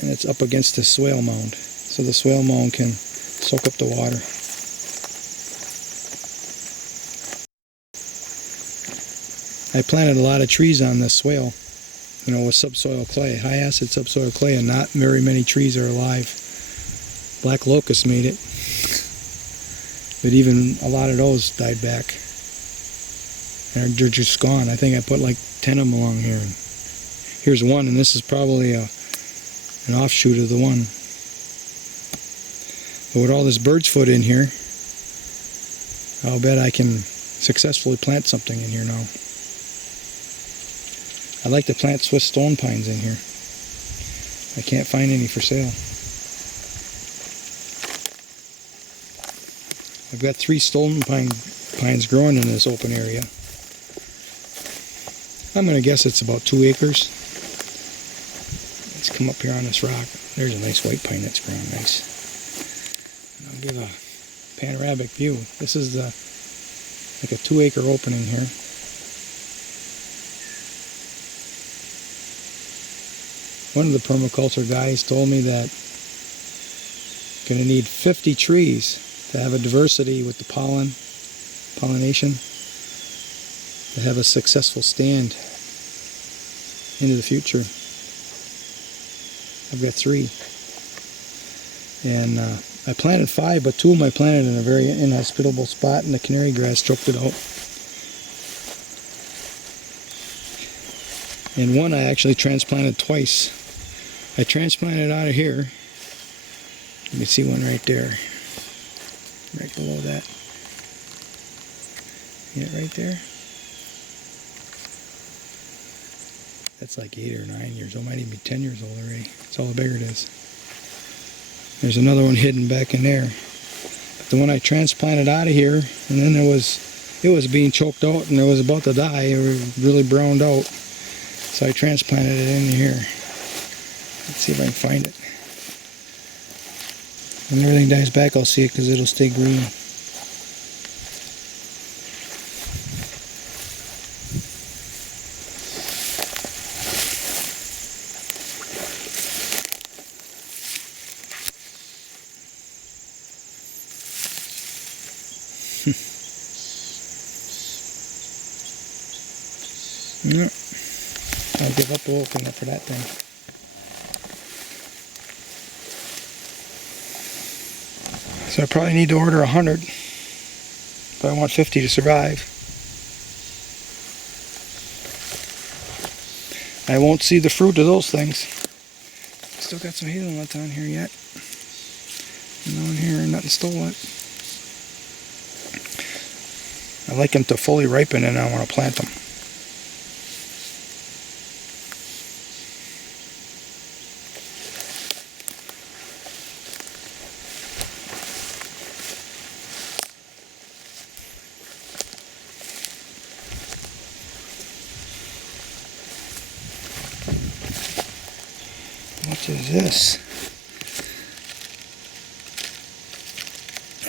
and it's up against the swale mound, so the swale mound can soak up the water. I planted a lot of trees on this swale, with subsoil clay, high acid subsoil clay, and not very many trees are alive. Black locust made it, but even a lot of those died back, and they're just gone. I think I put like 10 of them along here. And here's one, and this is probably an offshoot of the one. But with all this bird's foot in here, I'll bet I can successfully plant something in here now. I'd like to plant Swiss stone pines in here. I can't find any for sale. I've got 3 stone pines growing in this open area. I'm going to guess it's about 2 acres. Let's come up here on this rock. There's a nice white pine that's growing nice. And I'll give a panoramic view. This is like a 2-acre opening here. One of the permaculture guys told me that you're going to need 50 trees to have a diversity with the pollination, to have a successful stand into the future. I've got 3. And I planted 5, but 2 of them I planted in a very inhospitable spot, and the canary grass choked it out. And one I actually transplanted twice. I transplanted out of here. Let me see one right there. Right below that. Yeah, right there. That's like 8 or 9 years old. Might even be 10 years old already. That's all the bigger it is. There's another one hidden back in there. But the one I transplanted out of here, and then it was being choked out and it was about to die. It was really browned out. So I transplanted it in here. Let's see if I can find it. When everything dies back, I'll see it because it'll stay green. No, I'll give up looking up for that thing. So I probably need to order 100, but I want 50 to survive. I won't see the fruit of those things. Still got some hazelnuts on here yet. No in here, nothing stole it. I like them to fully ripen and I want to plant them. What is this?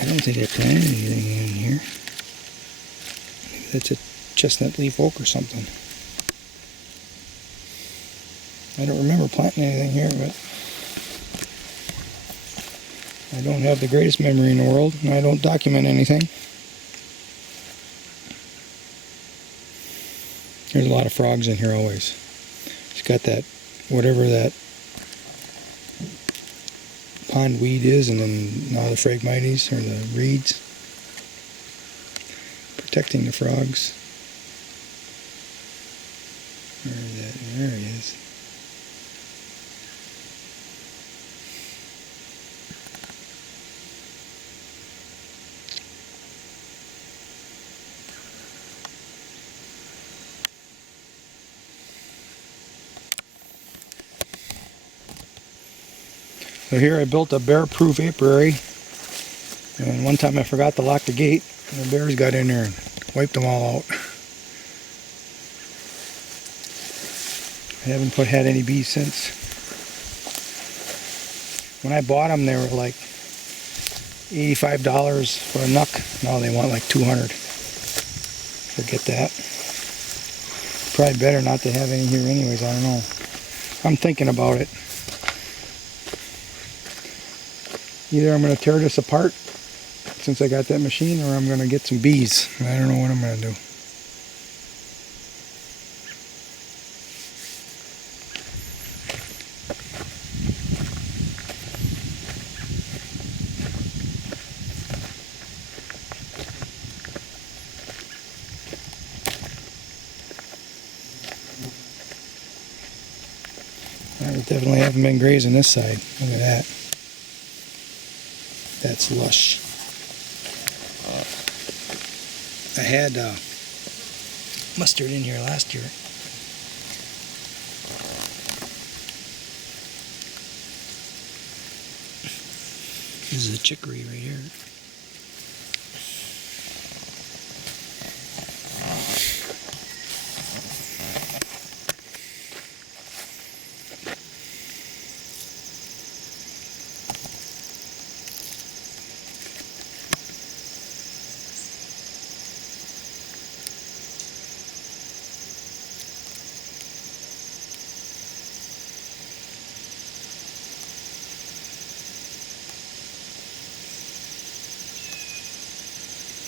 I don't think I planted anything in here. Maybe that's a chestnut leaf oak or something. I don't remember planting anything here, but I don't have the greatest memory in the world, and I don't document anything. There's a lot of frogs in here always. It's got that, whatever that pond weed is, and then now the phragmites or the reeds, protecting the frogs. Where is that? There he is. So here I built a bear-proof apiary, and one time I forgot to lock the gate, and the bears got in there and wiped them all out. I haven't had any bees since. When I bought them, they were like $85 for a nuck. Now they want like $200. Forget that. Probably better not to have any here anyways, I don't know. I'm thinking about it. Either I'm going to tear this apart since I got that machine, or I'm going to get some bees. I don't know what I'm going to do. I definitely haven't been grazing this side. Look at that. That's lush. I had mustard in here last year. This is a chicory right here.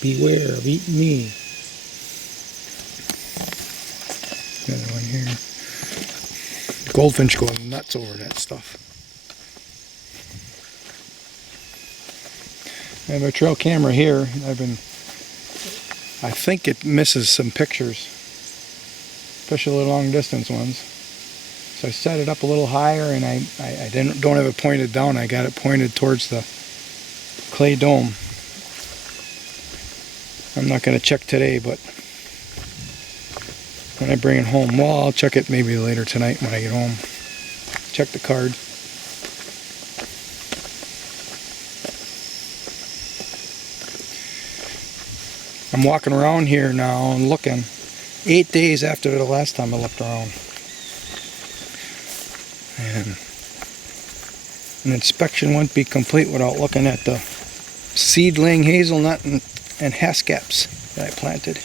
Beware of eating me. Another one here. Goldfinch going nuts over that stuff. I have a trail camera here. I think it misses some pictures, especially long distance ones. So I set it up a little higher, and I don't have it pointed down. I got it pointed towards the clay dome. I'm not going to check today, but when I bring it home, well, I'll check it maybe later tonight when I get home. Check the card. I'm walking around here now and looking 8 days after the last time I looked around. And an inspection wouldn't be complete without looking at the seedling hazelnut and hascaps that I planted.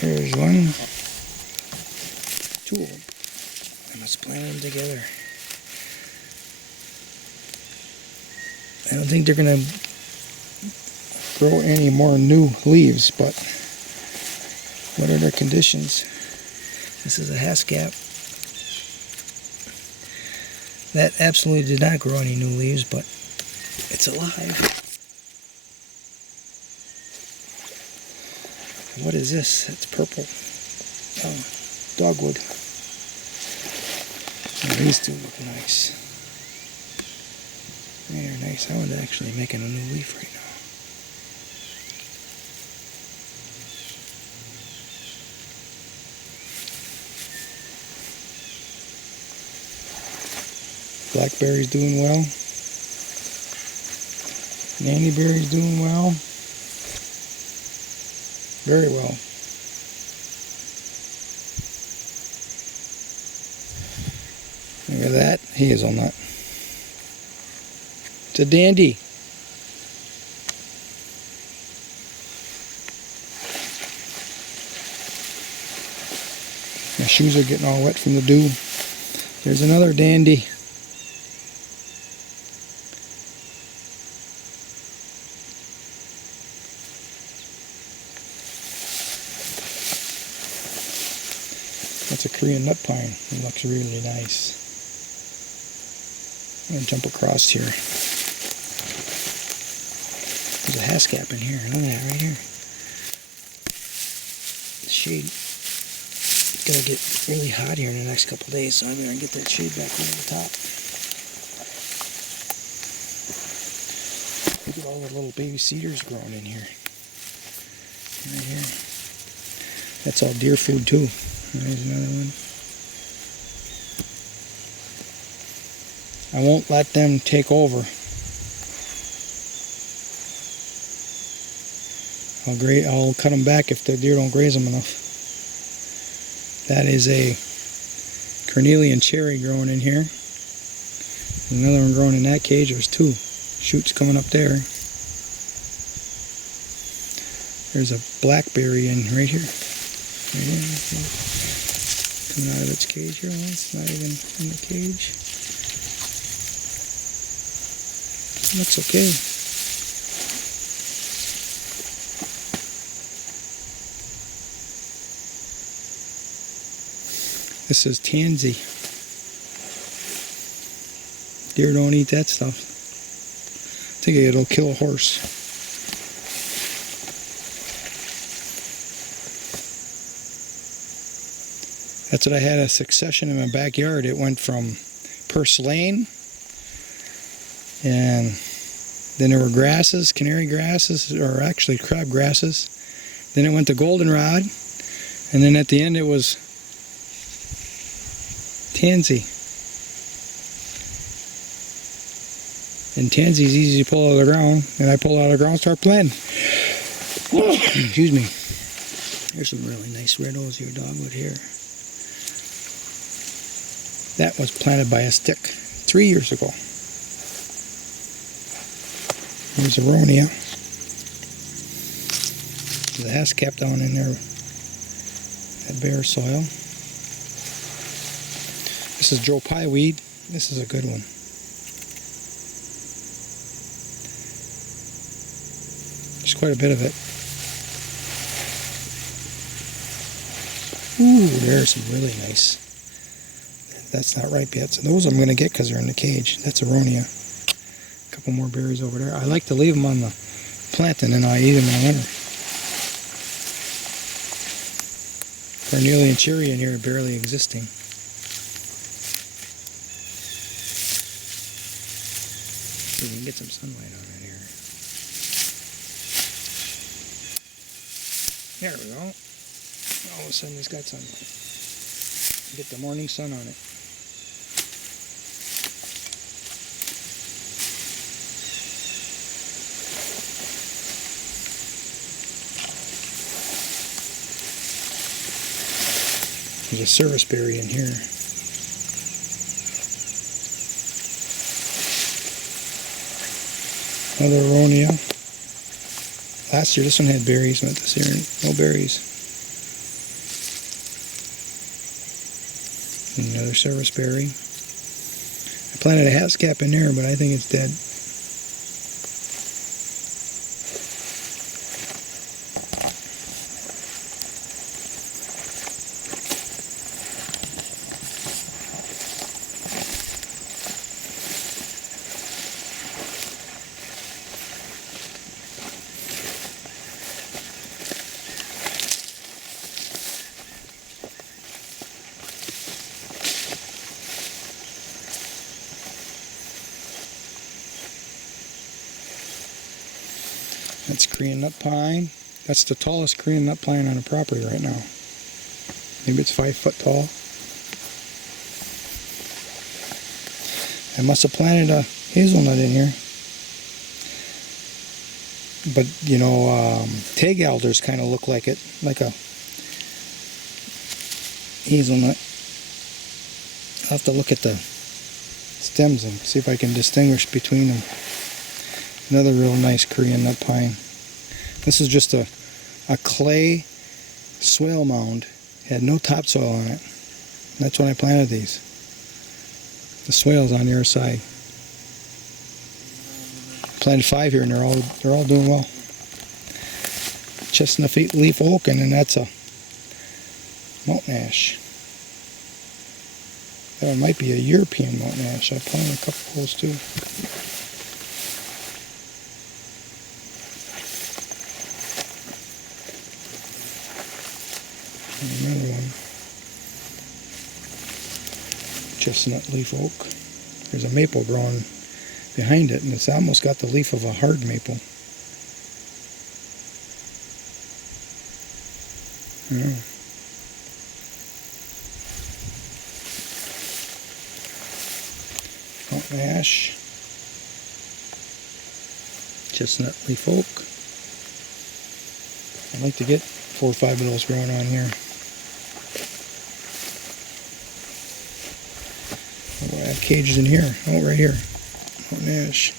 Here's one. Two of them. I must plant them together. I don't think they're going to grow any more new leaves, but what are their conditions? This is a hascap. That absolutely did not grow any new leaves, but it's alive. What is this? It's purple. Oh, dogwood. Oh, these two look nice. They're nice. That one's actually making a new leaf right now. Blackberry's doing well. Nannyberry's doing well. Very well. Look at that hazelnut. It's a dandy. My shoes are getting all wet from the dew. There's another dandy. That's a Korean nut pine. It looks really nice. I'm going to jump across here. There's a hascap in here. Look at that right here. The shade is going to get really hot here in the next couple of days, so I'm going to get that shade back over the top. Look at all the little baby cedars growing in here. Right here. That's all deer food too. There's another one. I won't let them take over. I'll cut them back if the deer don't graze them enough. That is a cornelian cherry growing in here. There's another one growing in that cage. There's two shoots coming up there. There's a blackberry in right here. Right here. Coming out of its cage here. Well, it's not even in the cage. Looks okay. This is tansy. Deer don't eat that stuff. I think it'll kill a horse. That's what I had, a succession in my backyard. It went from purslane, and then there were grasses, canary grasses, or actually crab grasses. Then it went to goldenrod, and then at the end it was tansy. And tansy's easy to pull out of the ground, and I pull it out of the ground and start planting. Excuse me. There's some really nice red osier dogwood here. That was planted by a stick 3 years ago. Here's Aronia. The haskap down in there, that bare soil. This is Joe Pye weed. This is a good one. There's quite a bit of it. Ooh, there's some really nice. That's not ripe yet, so those I'm going to get because they're in the cage. That's Aronia. A couple more berries over there. I like to leave them on the plant and then I eat them in the winter. Carnelian cherry in here barely existing. See if we can get some sunlight on it here. There we go. All of a sudden it's got sunlight. Get the morning sun on it. There's a service berry in here. Another Aronia. Last year this one had berries, but this year no berries. Another service berry. I planted a haskap in there, but I think it's dead. That's Korean nut pine. That's the tallest Korean nut pine on the property right now. Maybe it's 5 foot tall. I must have planted a hazelnut in here. But, you know, tag alders kind of look like it, like a hazelnut. I'll have to look at the stems and see if I can distinguish between them. Another real nice Korean nut pine. This is just a clay swale mound. It had no topsoil on it. That's when I planted these. The swale's on the other side. Planted 5 here, and they're all doing well. Chestnut leaf oak, and then that's a mountain ash. That one might be a European mountain ash. I planted a couple of those too. Another one. Chestnut leaf oak. There's a maple growing behind it, and it's almost got the leaf of a hard maple. Yeah. Mountain ash. Chestnut leaf oak. I'd like to get 4 or 5 of those growing on here. Oh, I have cages in here. Oh, right here. Mountain ash.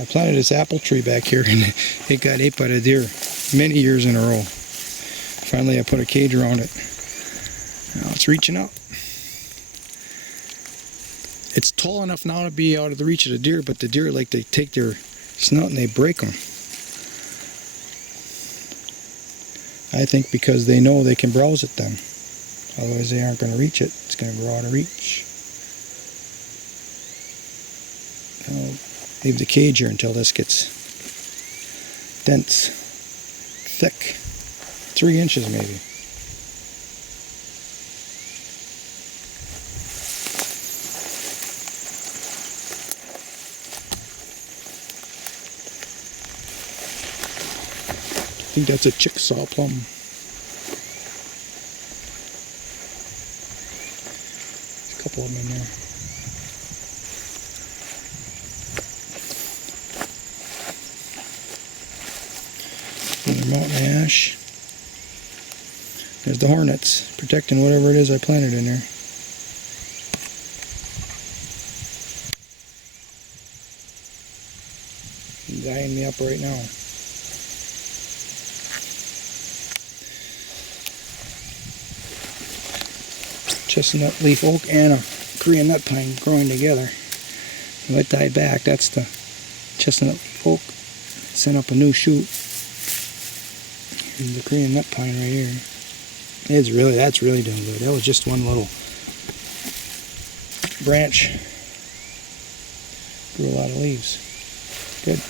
I planted this apple tree back here and it got ate by the deer. many years in a row. Finally I put a cage around it. Now it's reaching up. It's tall enough now to be out of the reach of the deer, but the deer like to take their snout and they break them. I think because they know they can browse it then. Otherwise they aren't going to reach it. It's going to grow out of reach. I'll leave the cage here until this gets dense, thick, 3 inches maybe. I think that's a Chickasaw plum. There's a couple of them in there. Another mountain ash. There's the hornets protecting whatever it is I planted in there. He's eyeing me up right now. Chestnut leaf oak and a Korean nut pine growing together. When it died back, that's the chestnut leaf oak. Sent up a new shoot. Here's the Korean nut pine right here. That's really doing good. That was just one little branch. Grew a lot of leaves. Good.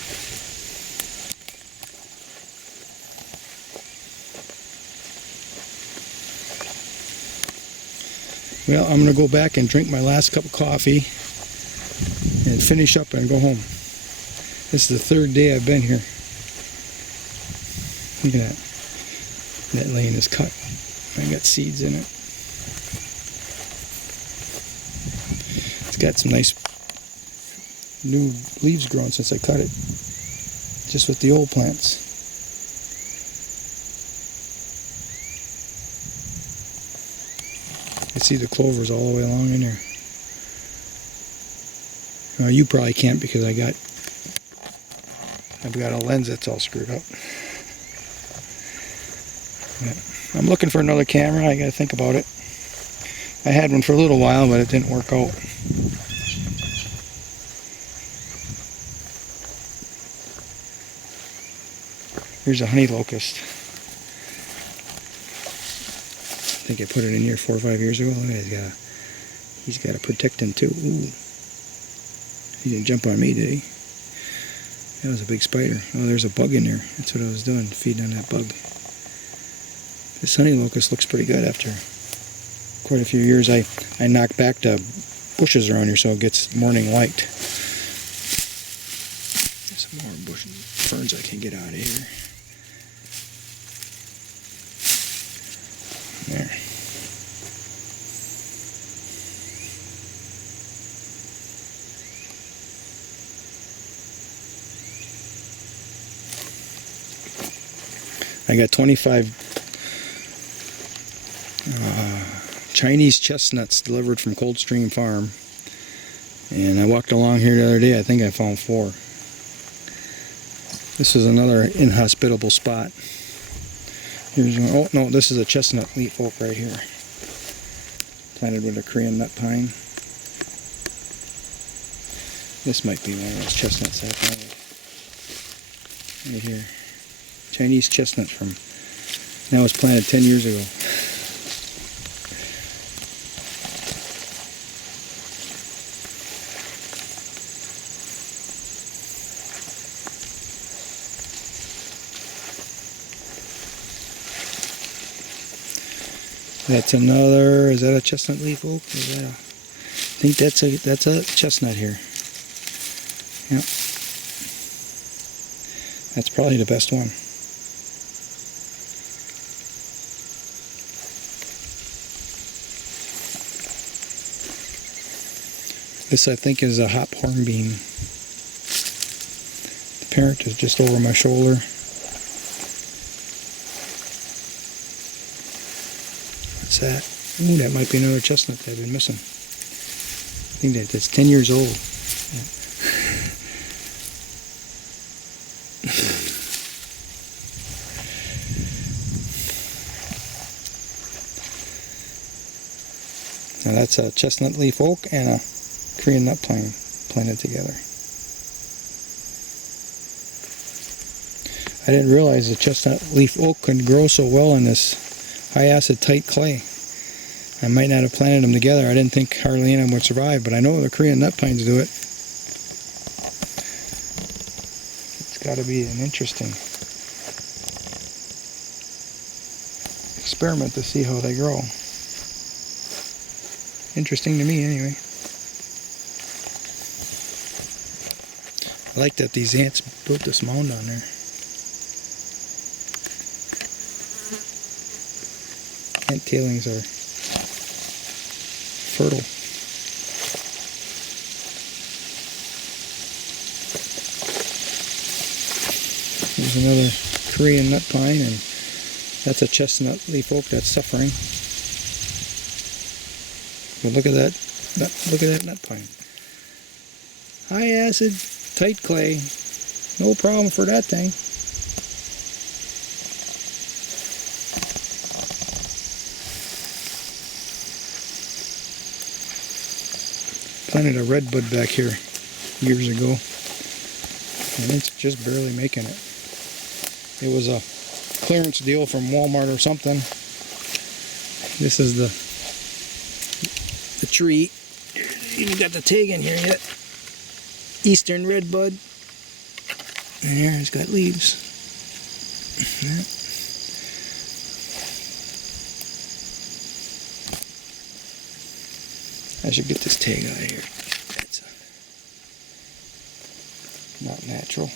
Well, I'm going to go back and drink my last cup of coffee and finish up and go home. This is the 3rd day I've been here. Look at that. That lane is cut. I got seeds in it. It's got some nice new leaves growing since I cut it. Just with the old plants. I see the clovers all the way along in there. You probably can't because I've got a lens that's all screwed up. But I'm looking for another camera. I got to think about it. I had one for a little while, but it didn't work out. Here's a honey locust. I think I put it in here 4 or 5 years ago. Look at that, he's got a protectant too. Ooh. He didn't jump on me, did he? That was a big spider. Oh, there's a bug in there. That's what I was doing, feeding on that bug. This honey locust looks pretty good after quite a few years. I knocked back the bushes around here so it gets morning light. There's some more bush ferns I can get out of here. There. I got 25 Chinese chestnuts delivered from Coldstream Farm, and I walked along here the other day. I think I found 4. This is another inhospitable spot. Here's one. Oh no, this is a chestnut leaf oak right here, planted with a Korean nut pine. This might be one of those chestnuts I planted right here. Chinese chestnut from, that was planted 10 years ago. That's another, is that a chestnut leaf oak? Is that a, I think that's a chestnut here. Yep. That's probably the best one. This I think is a hop hornbeam. The parent is just over my shoulder. What's that? Ooh, that might be another chestnut that I've been missing. I think that's 10 years old. Yeah. Now that's a chestnut leaf oak and a Korean nut pine planted together. I didn't realize the chestnut leaf oak could grow so well in this high acid tight clay. I might not have planted them together. I didn't think hardly any of them would survive, but I know the Korean nut pines do it. It's got to be an interesting experiment to see how they grow. Interesting to me anyway. I like that these ants built this mound on there. Ant tailings are fertile. Here's another Korean nut pine, and that's a chestnut leaf oak that's suffering. But look at that, look at that nut pine. High acid, tight clay, no problem for that thing. Planted a redbud back here years ago, and it's just barely making it. It was a clearance deal from Walmart or something. This is the tree. Even got the tag in here yet. Eastern redbud. And here it's got leaves. Yeah. I should get this tag out of here. That's not natural.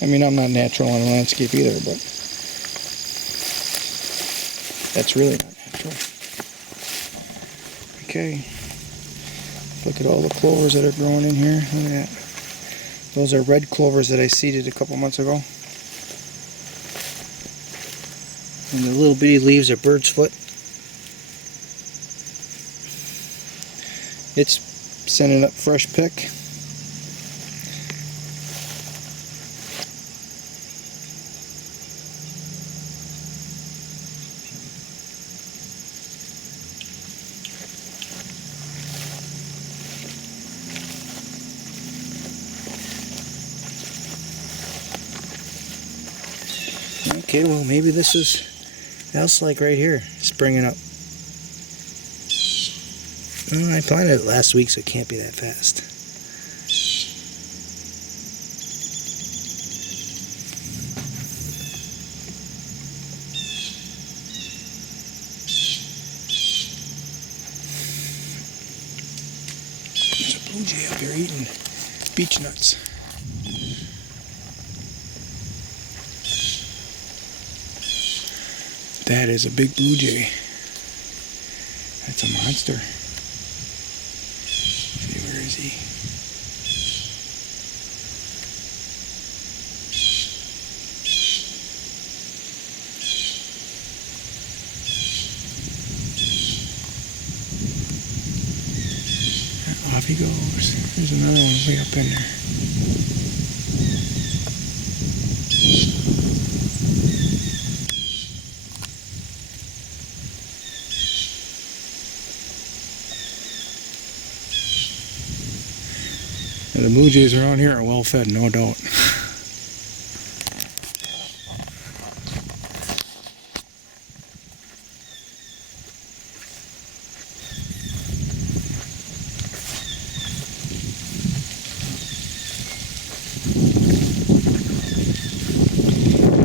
I mean, I'm not natural in a landscape either, but that's really not natural. Okay. Look at all the clovers that are growing in here. Look at that. Those are red clovers that I seeded a couple months ago. And the little bitty leaves are bird's foot. It's sending up fresh pick. Okay, well maybe this is else like right here, springing up. Well, I planted it last week, so it can't be that fast. There's a blue jay up here eating beech nuts. That is a big blue jay. That's a monster. Let's see, where is he? Off he goes. There's another one way up in there. The blue jays around here are well fed, no doubt.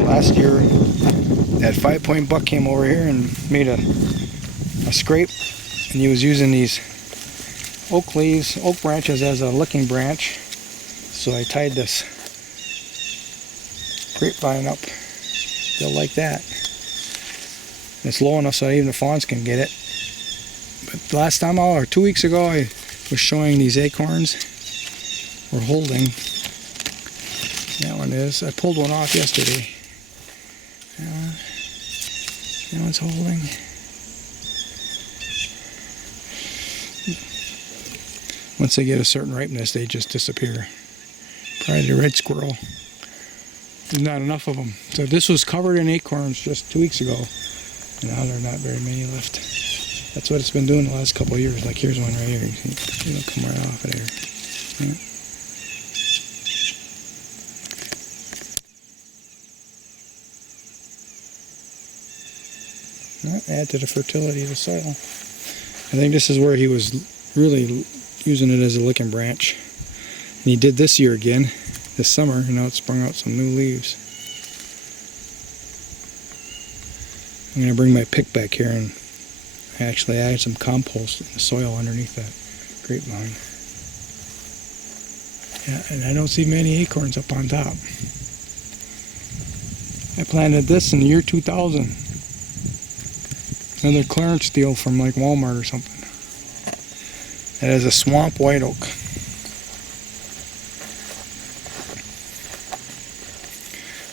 Last year, that 5-point buck came over here and made a scrape, and he was using these oak leaves, oak branches as a licking branch. So I tied this grapevine up. They'll like that. And it's low enough so even the fawns can get it. But last time out, or 2 weeks ago, I was showing these acorns. We're holding. That one is. I pulled one off yesterday. That one's holding. Once they get a certain ripeness, they just disappear. Probably the red squirrel. There's not enough of them. So this was covered in acorns just 2 weeks ago. And now there are not very many left. That's what it's been doing the last couple of years. Like here's one right here. You see, it'll come right off of there. Yeah. Add to the fertility of the soil. I think this is where he was really using it as a licking branch. And he did this year again, this summer, and now it's sprung out some new leaves. I'm going to bring my pick back here and actually add some compost in the soil underneath that grapevine. Yeah, and I don't see many acorns up on top. I planted this in the year 2000. Another clearance deal from like Walmart or something. It has a swamp white oak.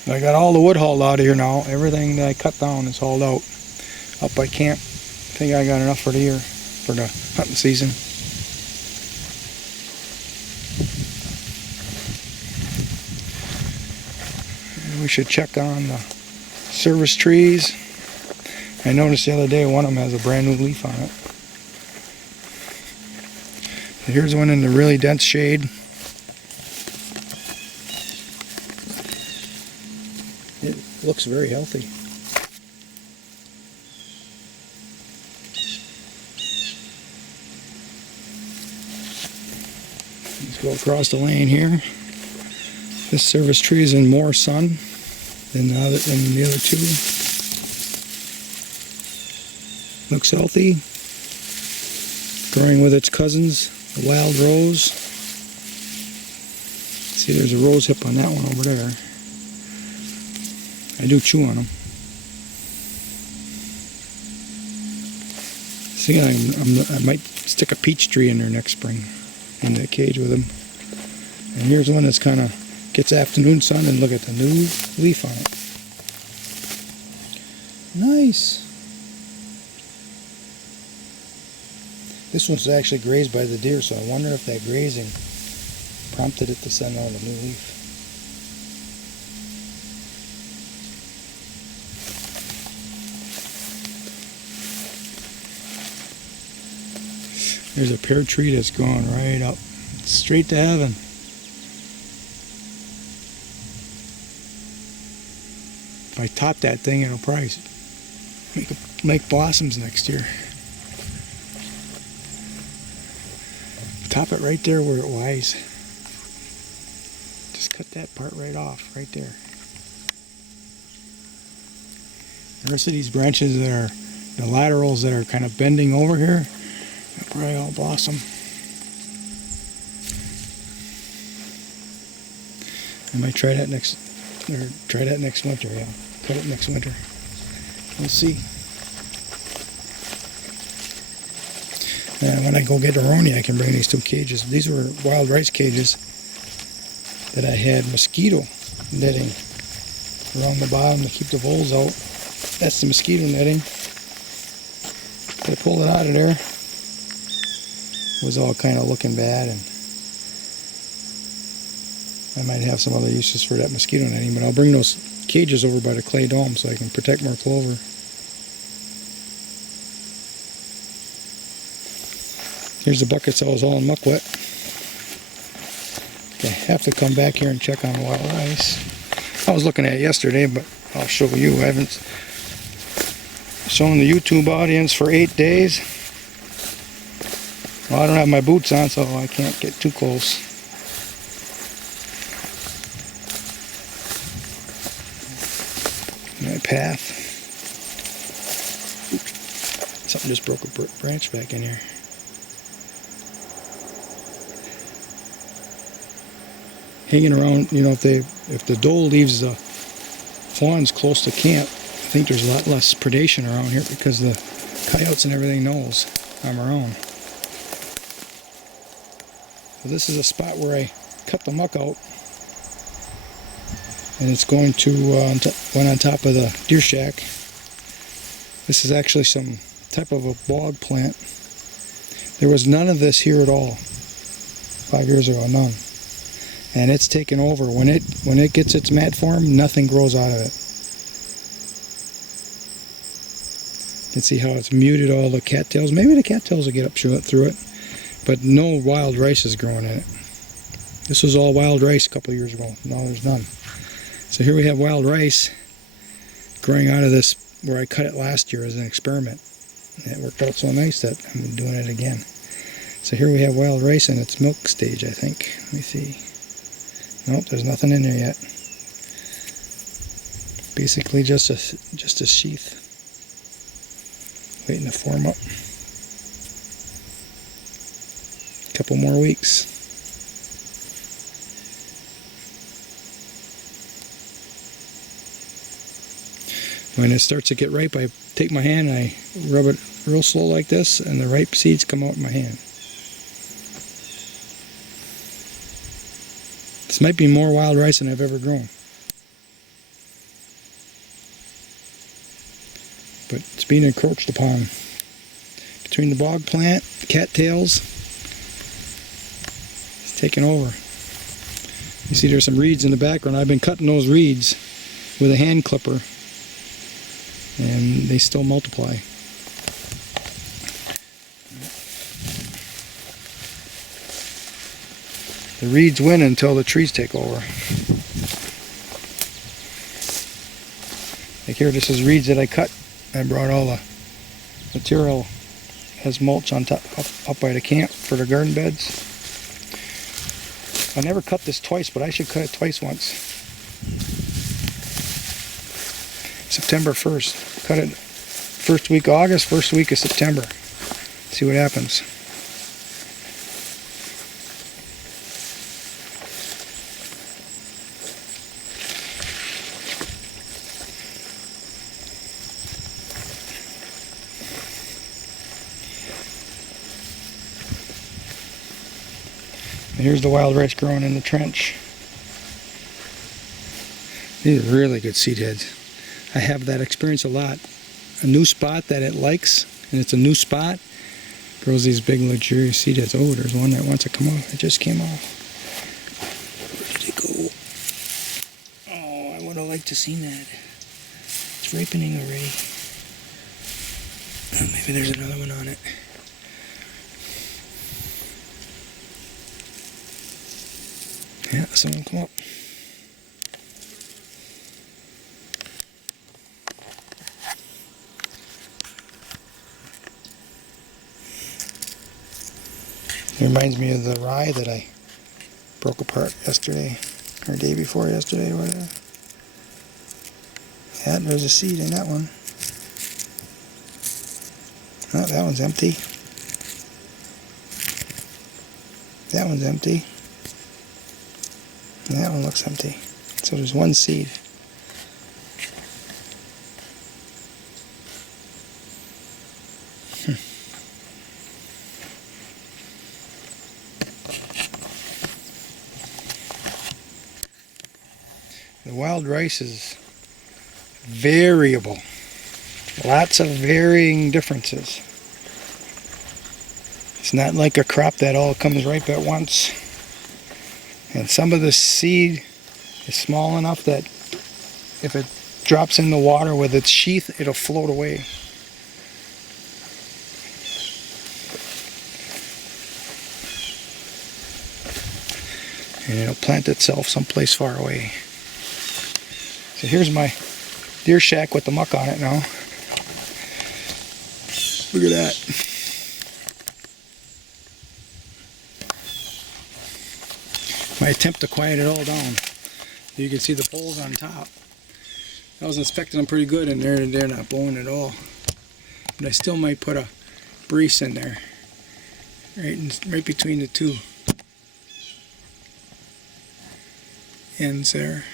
I got all the wood hauled out of here now. Everything that I cut down is hauled out. Up by camp. I think I got enough for the year, for the hunting season. We should check on the service trees. I noticed the other day one of them has a brand new leaf on it. Here's one in the really dense shade. It looks very healthy. Let's go across the lane here. This service tree is in more sun than the other two. Looks healthy. Growing with its cousins, the wild rose. See, there's a rose hip on that one over there. I do chew on them. See, I might stick a peach tree in there next spring in that cage with them. And here's one that's kind of gets afternoon sun, and look at the new leaf on it. Nice. This one's actually grazed by the deer, so I wonder if that grazing prompted it to send out a new leaf. There's a pear tree that's going right up, straight to heaven. If I top that thing, it'll probably make blossoms next year. Top it right there where it lies. Just cut that part right off, right there. The rest of these branches that are the laterals that are kind of bending over here, they'll probably all blossom. I might try that next winter. Yeah, cut it next winter. We'll see. When I go get Aroni, I can bring these two cages. These were wild rice cages that I had mosquito netting around the bottom to keep the voles out. That's the mosquito netting. I pulled it out of there. It was all kind of looking bad, and I might have some other uses for that mosquito netting, but I'll bring those cages over by the clay dome so I can protect more clover. Here's the buckets I was all in muck wet. Okay, have to come back here and check on wild rice. I was looking at it yesterday, but I'll show you. I haven't shown the YouTube audience for 8 days. Well, I don't have my boots on, so I can't get too close. My path. Oops. Something just broke a branch back in here. Hanging around, you know, if the doe leaves the fawns close to camp, I think there's a lot less predation around here because the coyotes and everything knows I'm around. So this is a spot where I cut the muck out, and it's going to went on top of the deer shack. This is actually some type of a bog plant. There was none of this here at all 5 years ago, none. And it's taken over. When it gets its mat form, nothing grows out of it. can see how it's muted all the cattails. Maybe the cattails will get up through it, but no wild rice is growing in it. This was all wild rice a couple of years ago. Now there's none. So here we have wild rice growing out of this where I cut it last year as an experiment. And it worked out so nice that I'm doing it again. So here we have wild rice in its milk stage, I think. Let me see. Nope, there's nothing in there yet. Basically just a sheath waiting to form up. A couple more weeks. When it starts to get ripe, I take my hand and I rub it real slow like this, and the ripe seeds come out in my hand. This might be more wild rice than I've ever grown. But it's being encroached upon. Between the bog plant, the cattails, it's taking over. You see there's some reeds in the background. I've been cutting those reeds with a hand clipper, and they still multiply. The reeds win until the trees take over. Like here, this is reeds that I cut. I brought all the material as mulch on top up by the camp for the garden beds. I never cut this twice, but I should cut it twice once. September 1st. Cut it first week of August, first week of September. See what happens. Here's the wild rice growing in the trench. These are really good seed heads. I have that experience a lot. A new spot that it likes, and it's a new spot, grows these big luxurious seed heads. Oh, there's one that wants to come off. It just came off. Where did it go? Oh, I would have liked to seen that. It's ripening already. Oh, maybe there's another one on it. Yeah, some will come up. It reminds me of the rye that I broke apart yesterday, or day before yesterday, or whatever. Yeah, there's a seed in that one. Oh, that one's empty. That one's empty. And that one looks empty. So there's one seed. The wild rice is variable. Lots of varying differences. It's not like a crop that all comes ripe at once. And some of the seed is small enough that if it drops in the water with its sheath, it'll float away. And it'll plant itself someplace far away. So here's my deer shack with the muck on it now. Look at that. My attempt to quiet it all down. You can see the poles on top. I was inspecting them pretty good, and they're not blowing at all. But I still might put a brace in there, right between the two ends there.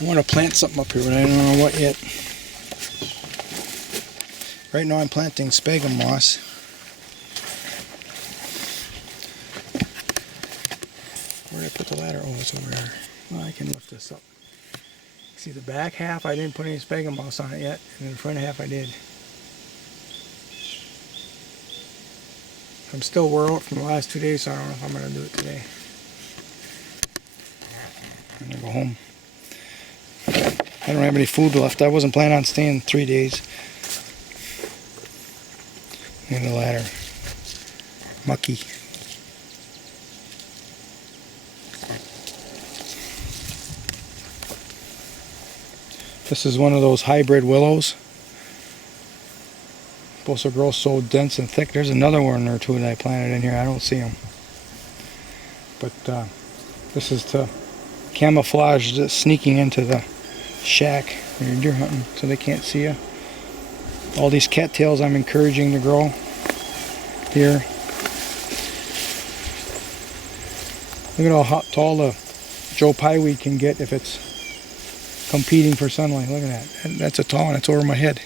I want to plant something up here, but I don't know what yet. Right now I'm planting sphagnum moss. Where did I put the ladder? Oh, it's over there. Well, I can lift this up. See, the back half I didn't put any sphagnum moss on it yet, and the front half I did. I'm still wore out from the last 2 days, so I don't know if I'm going to do it today. I'm going to go home. I don't have any food left. I wasn't planning on staying 3 days. And the ladder. Mucky. This is one of those hybrid willows. Supposed to grow so dense and thick. There's another one or two that I planted in here. I don't see them. But this is to camouflage the sneaking into the shack when you're deer hunting so they can't see you. All these cattails I'm encouraging to grow here. Look at how tall the Joe Pye weed can get if it's competing for sunlight. Look at that. That's a tall one. It's over my head.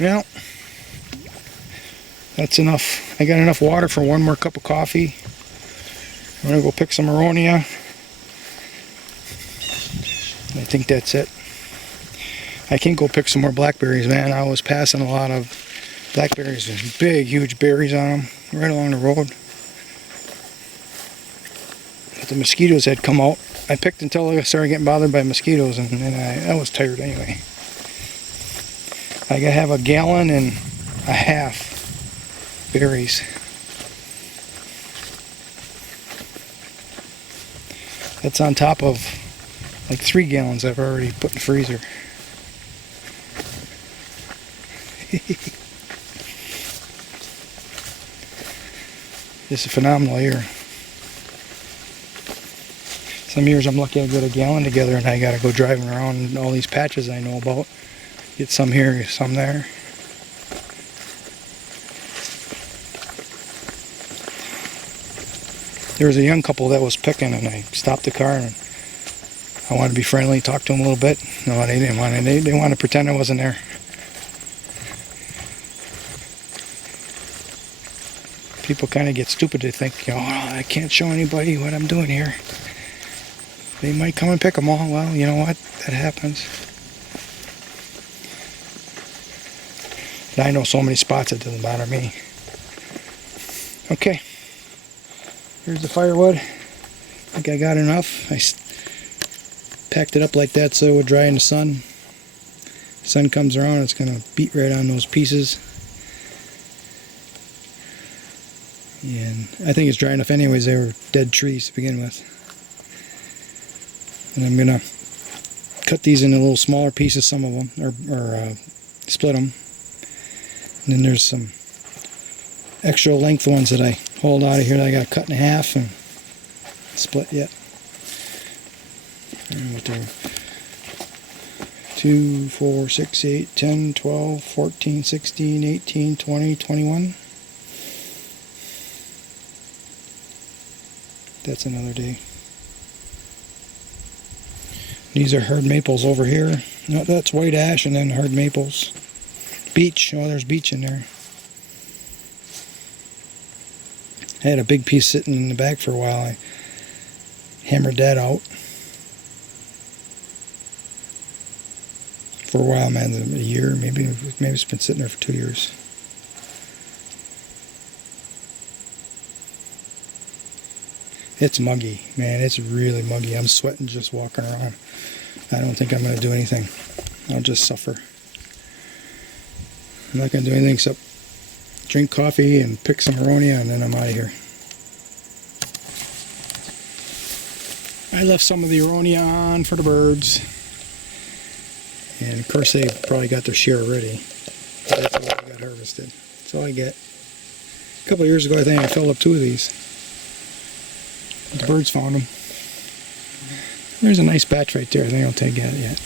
Well, that's enough. I got enough water for one more cup of coffee. I'm going to go pick some aronia. I think that's it. I can go pick some more blackberries, man. I was passing a lot of blackberries with big, huge berries on them right along the road. But the mosquitoes had come out. I picked until I started getting bothered by mosquitoes, and then I was tired anyway. I gotta have 1.5 gallons berries. That's on top of like 3 gallons I've already put in the freezer. It's a phenomenal year. Some years I'm lucky I get 1 gallon together and I gotta go driving around all these patches I know about. Get some here, some there. There was a young couple that was picking, and I stopped the car and I wanted to be friendly, talk to them a little bit. No, they didn't want to. They wanted to pretend I wasn't there. People kind of get stupid to think, you know, oh, I can't show anybody what I'm doing here. They might come and pick them all. Well, you know what? That happens. And I know so many spots it doesn't bother me. Okay. Here's the firewood. I think I got enough. I packed it up like that so it would dry in the sun. Sun comes around, it's going to beat right on those pieces. And I think it's dry enough anyways. They were dead trees to begin with. And I'm going to cut these into little smaller pieces, some of them, or split them. And then there's some extra length ones that I hauled out of here that I got cut in half and split yet. And what they're 2, 4, 6, 8, 10, 12, 14, 16, 18, 20, 21. That's another day. These are hard maples over here. No, that's white ash and then hard maples. Beech. Oh, there's beech in there. I had a big piece sitting in the back for a while. I hammered that out. For a while, man, a year, maybe it's been sitting there for 2 years. It's muggy, man. It's really muggy. I'm sweating just walking around. I don't think I'm going to do anything. I'll just suffer. I'm not going to do anything except drink coffee and pick some aronia, and then I'm out of here. I left some of the aronia on for the birds. And of course they probably got their share already. That's all I got harvested. That's all I get. A couple of years ago I think I filled up 2 of these. The birds found them. There's a nice batch right there. I think I'll take that yet.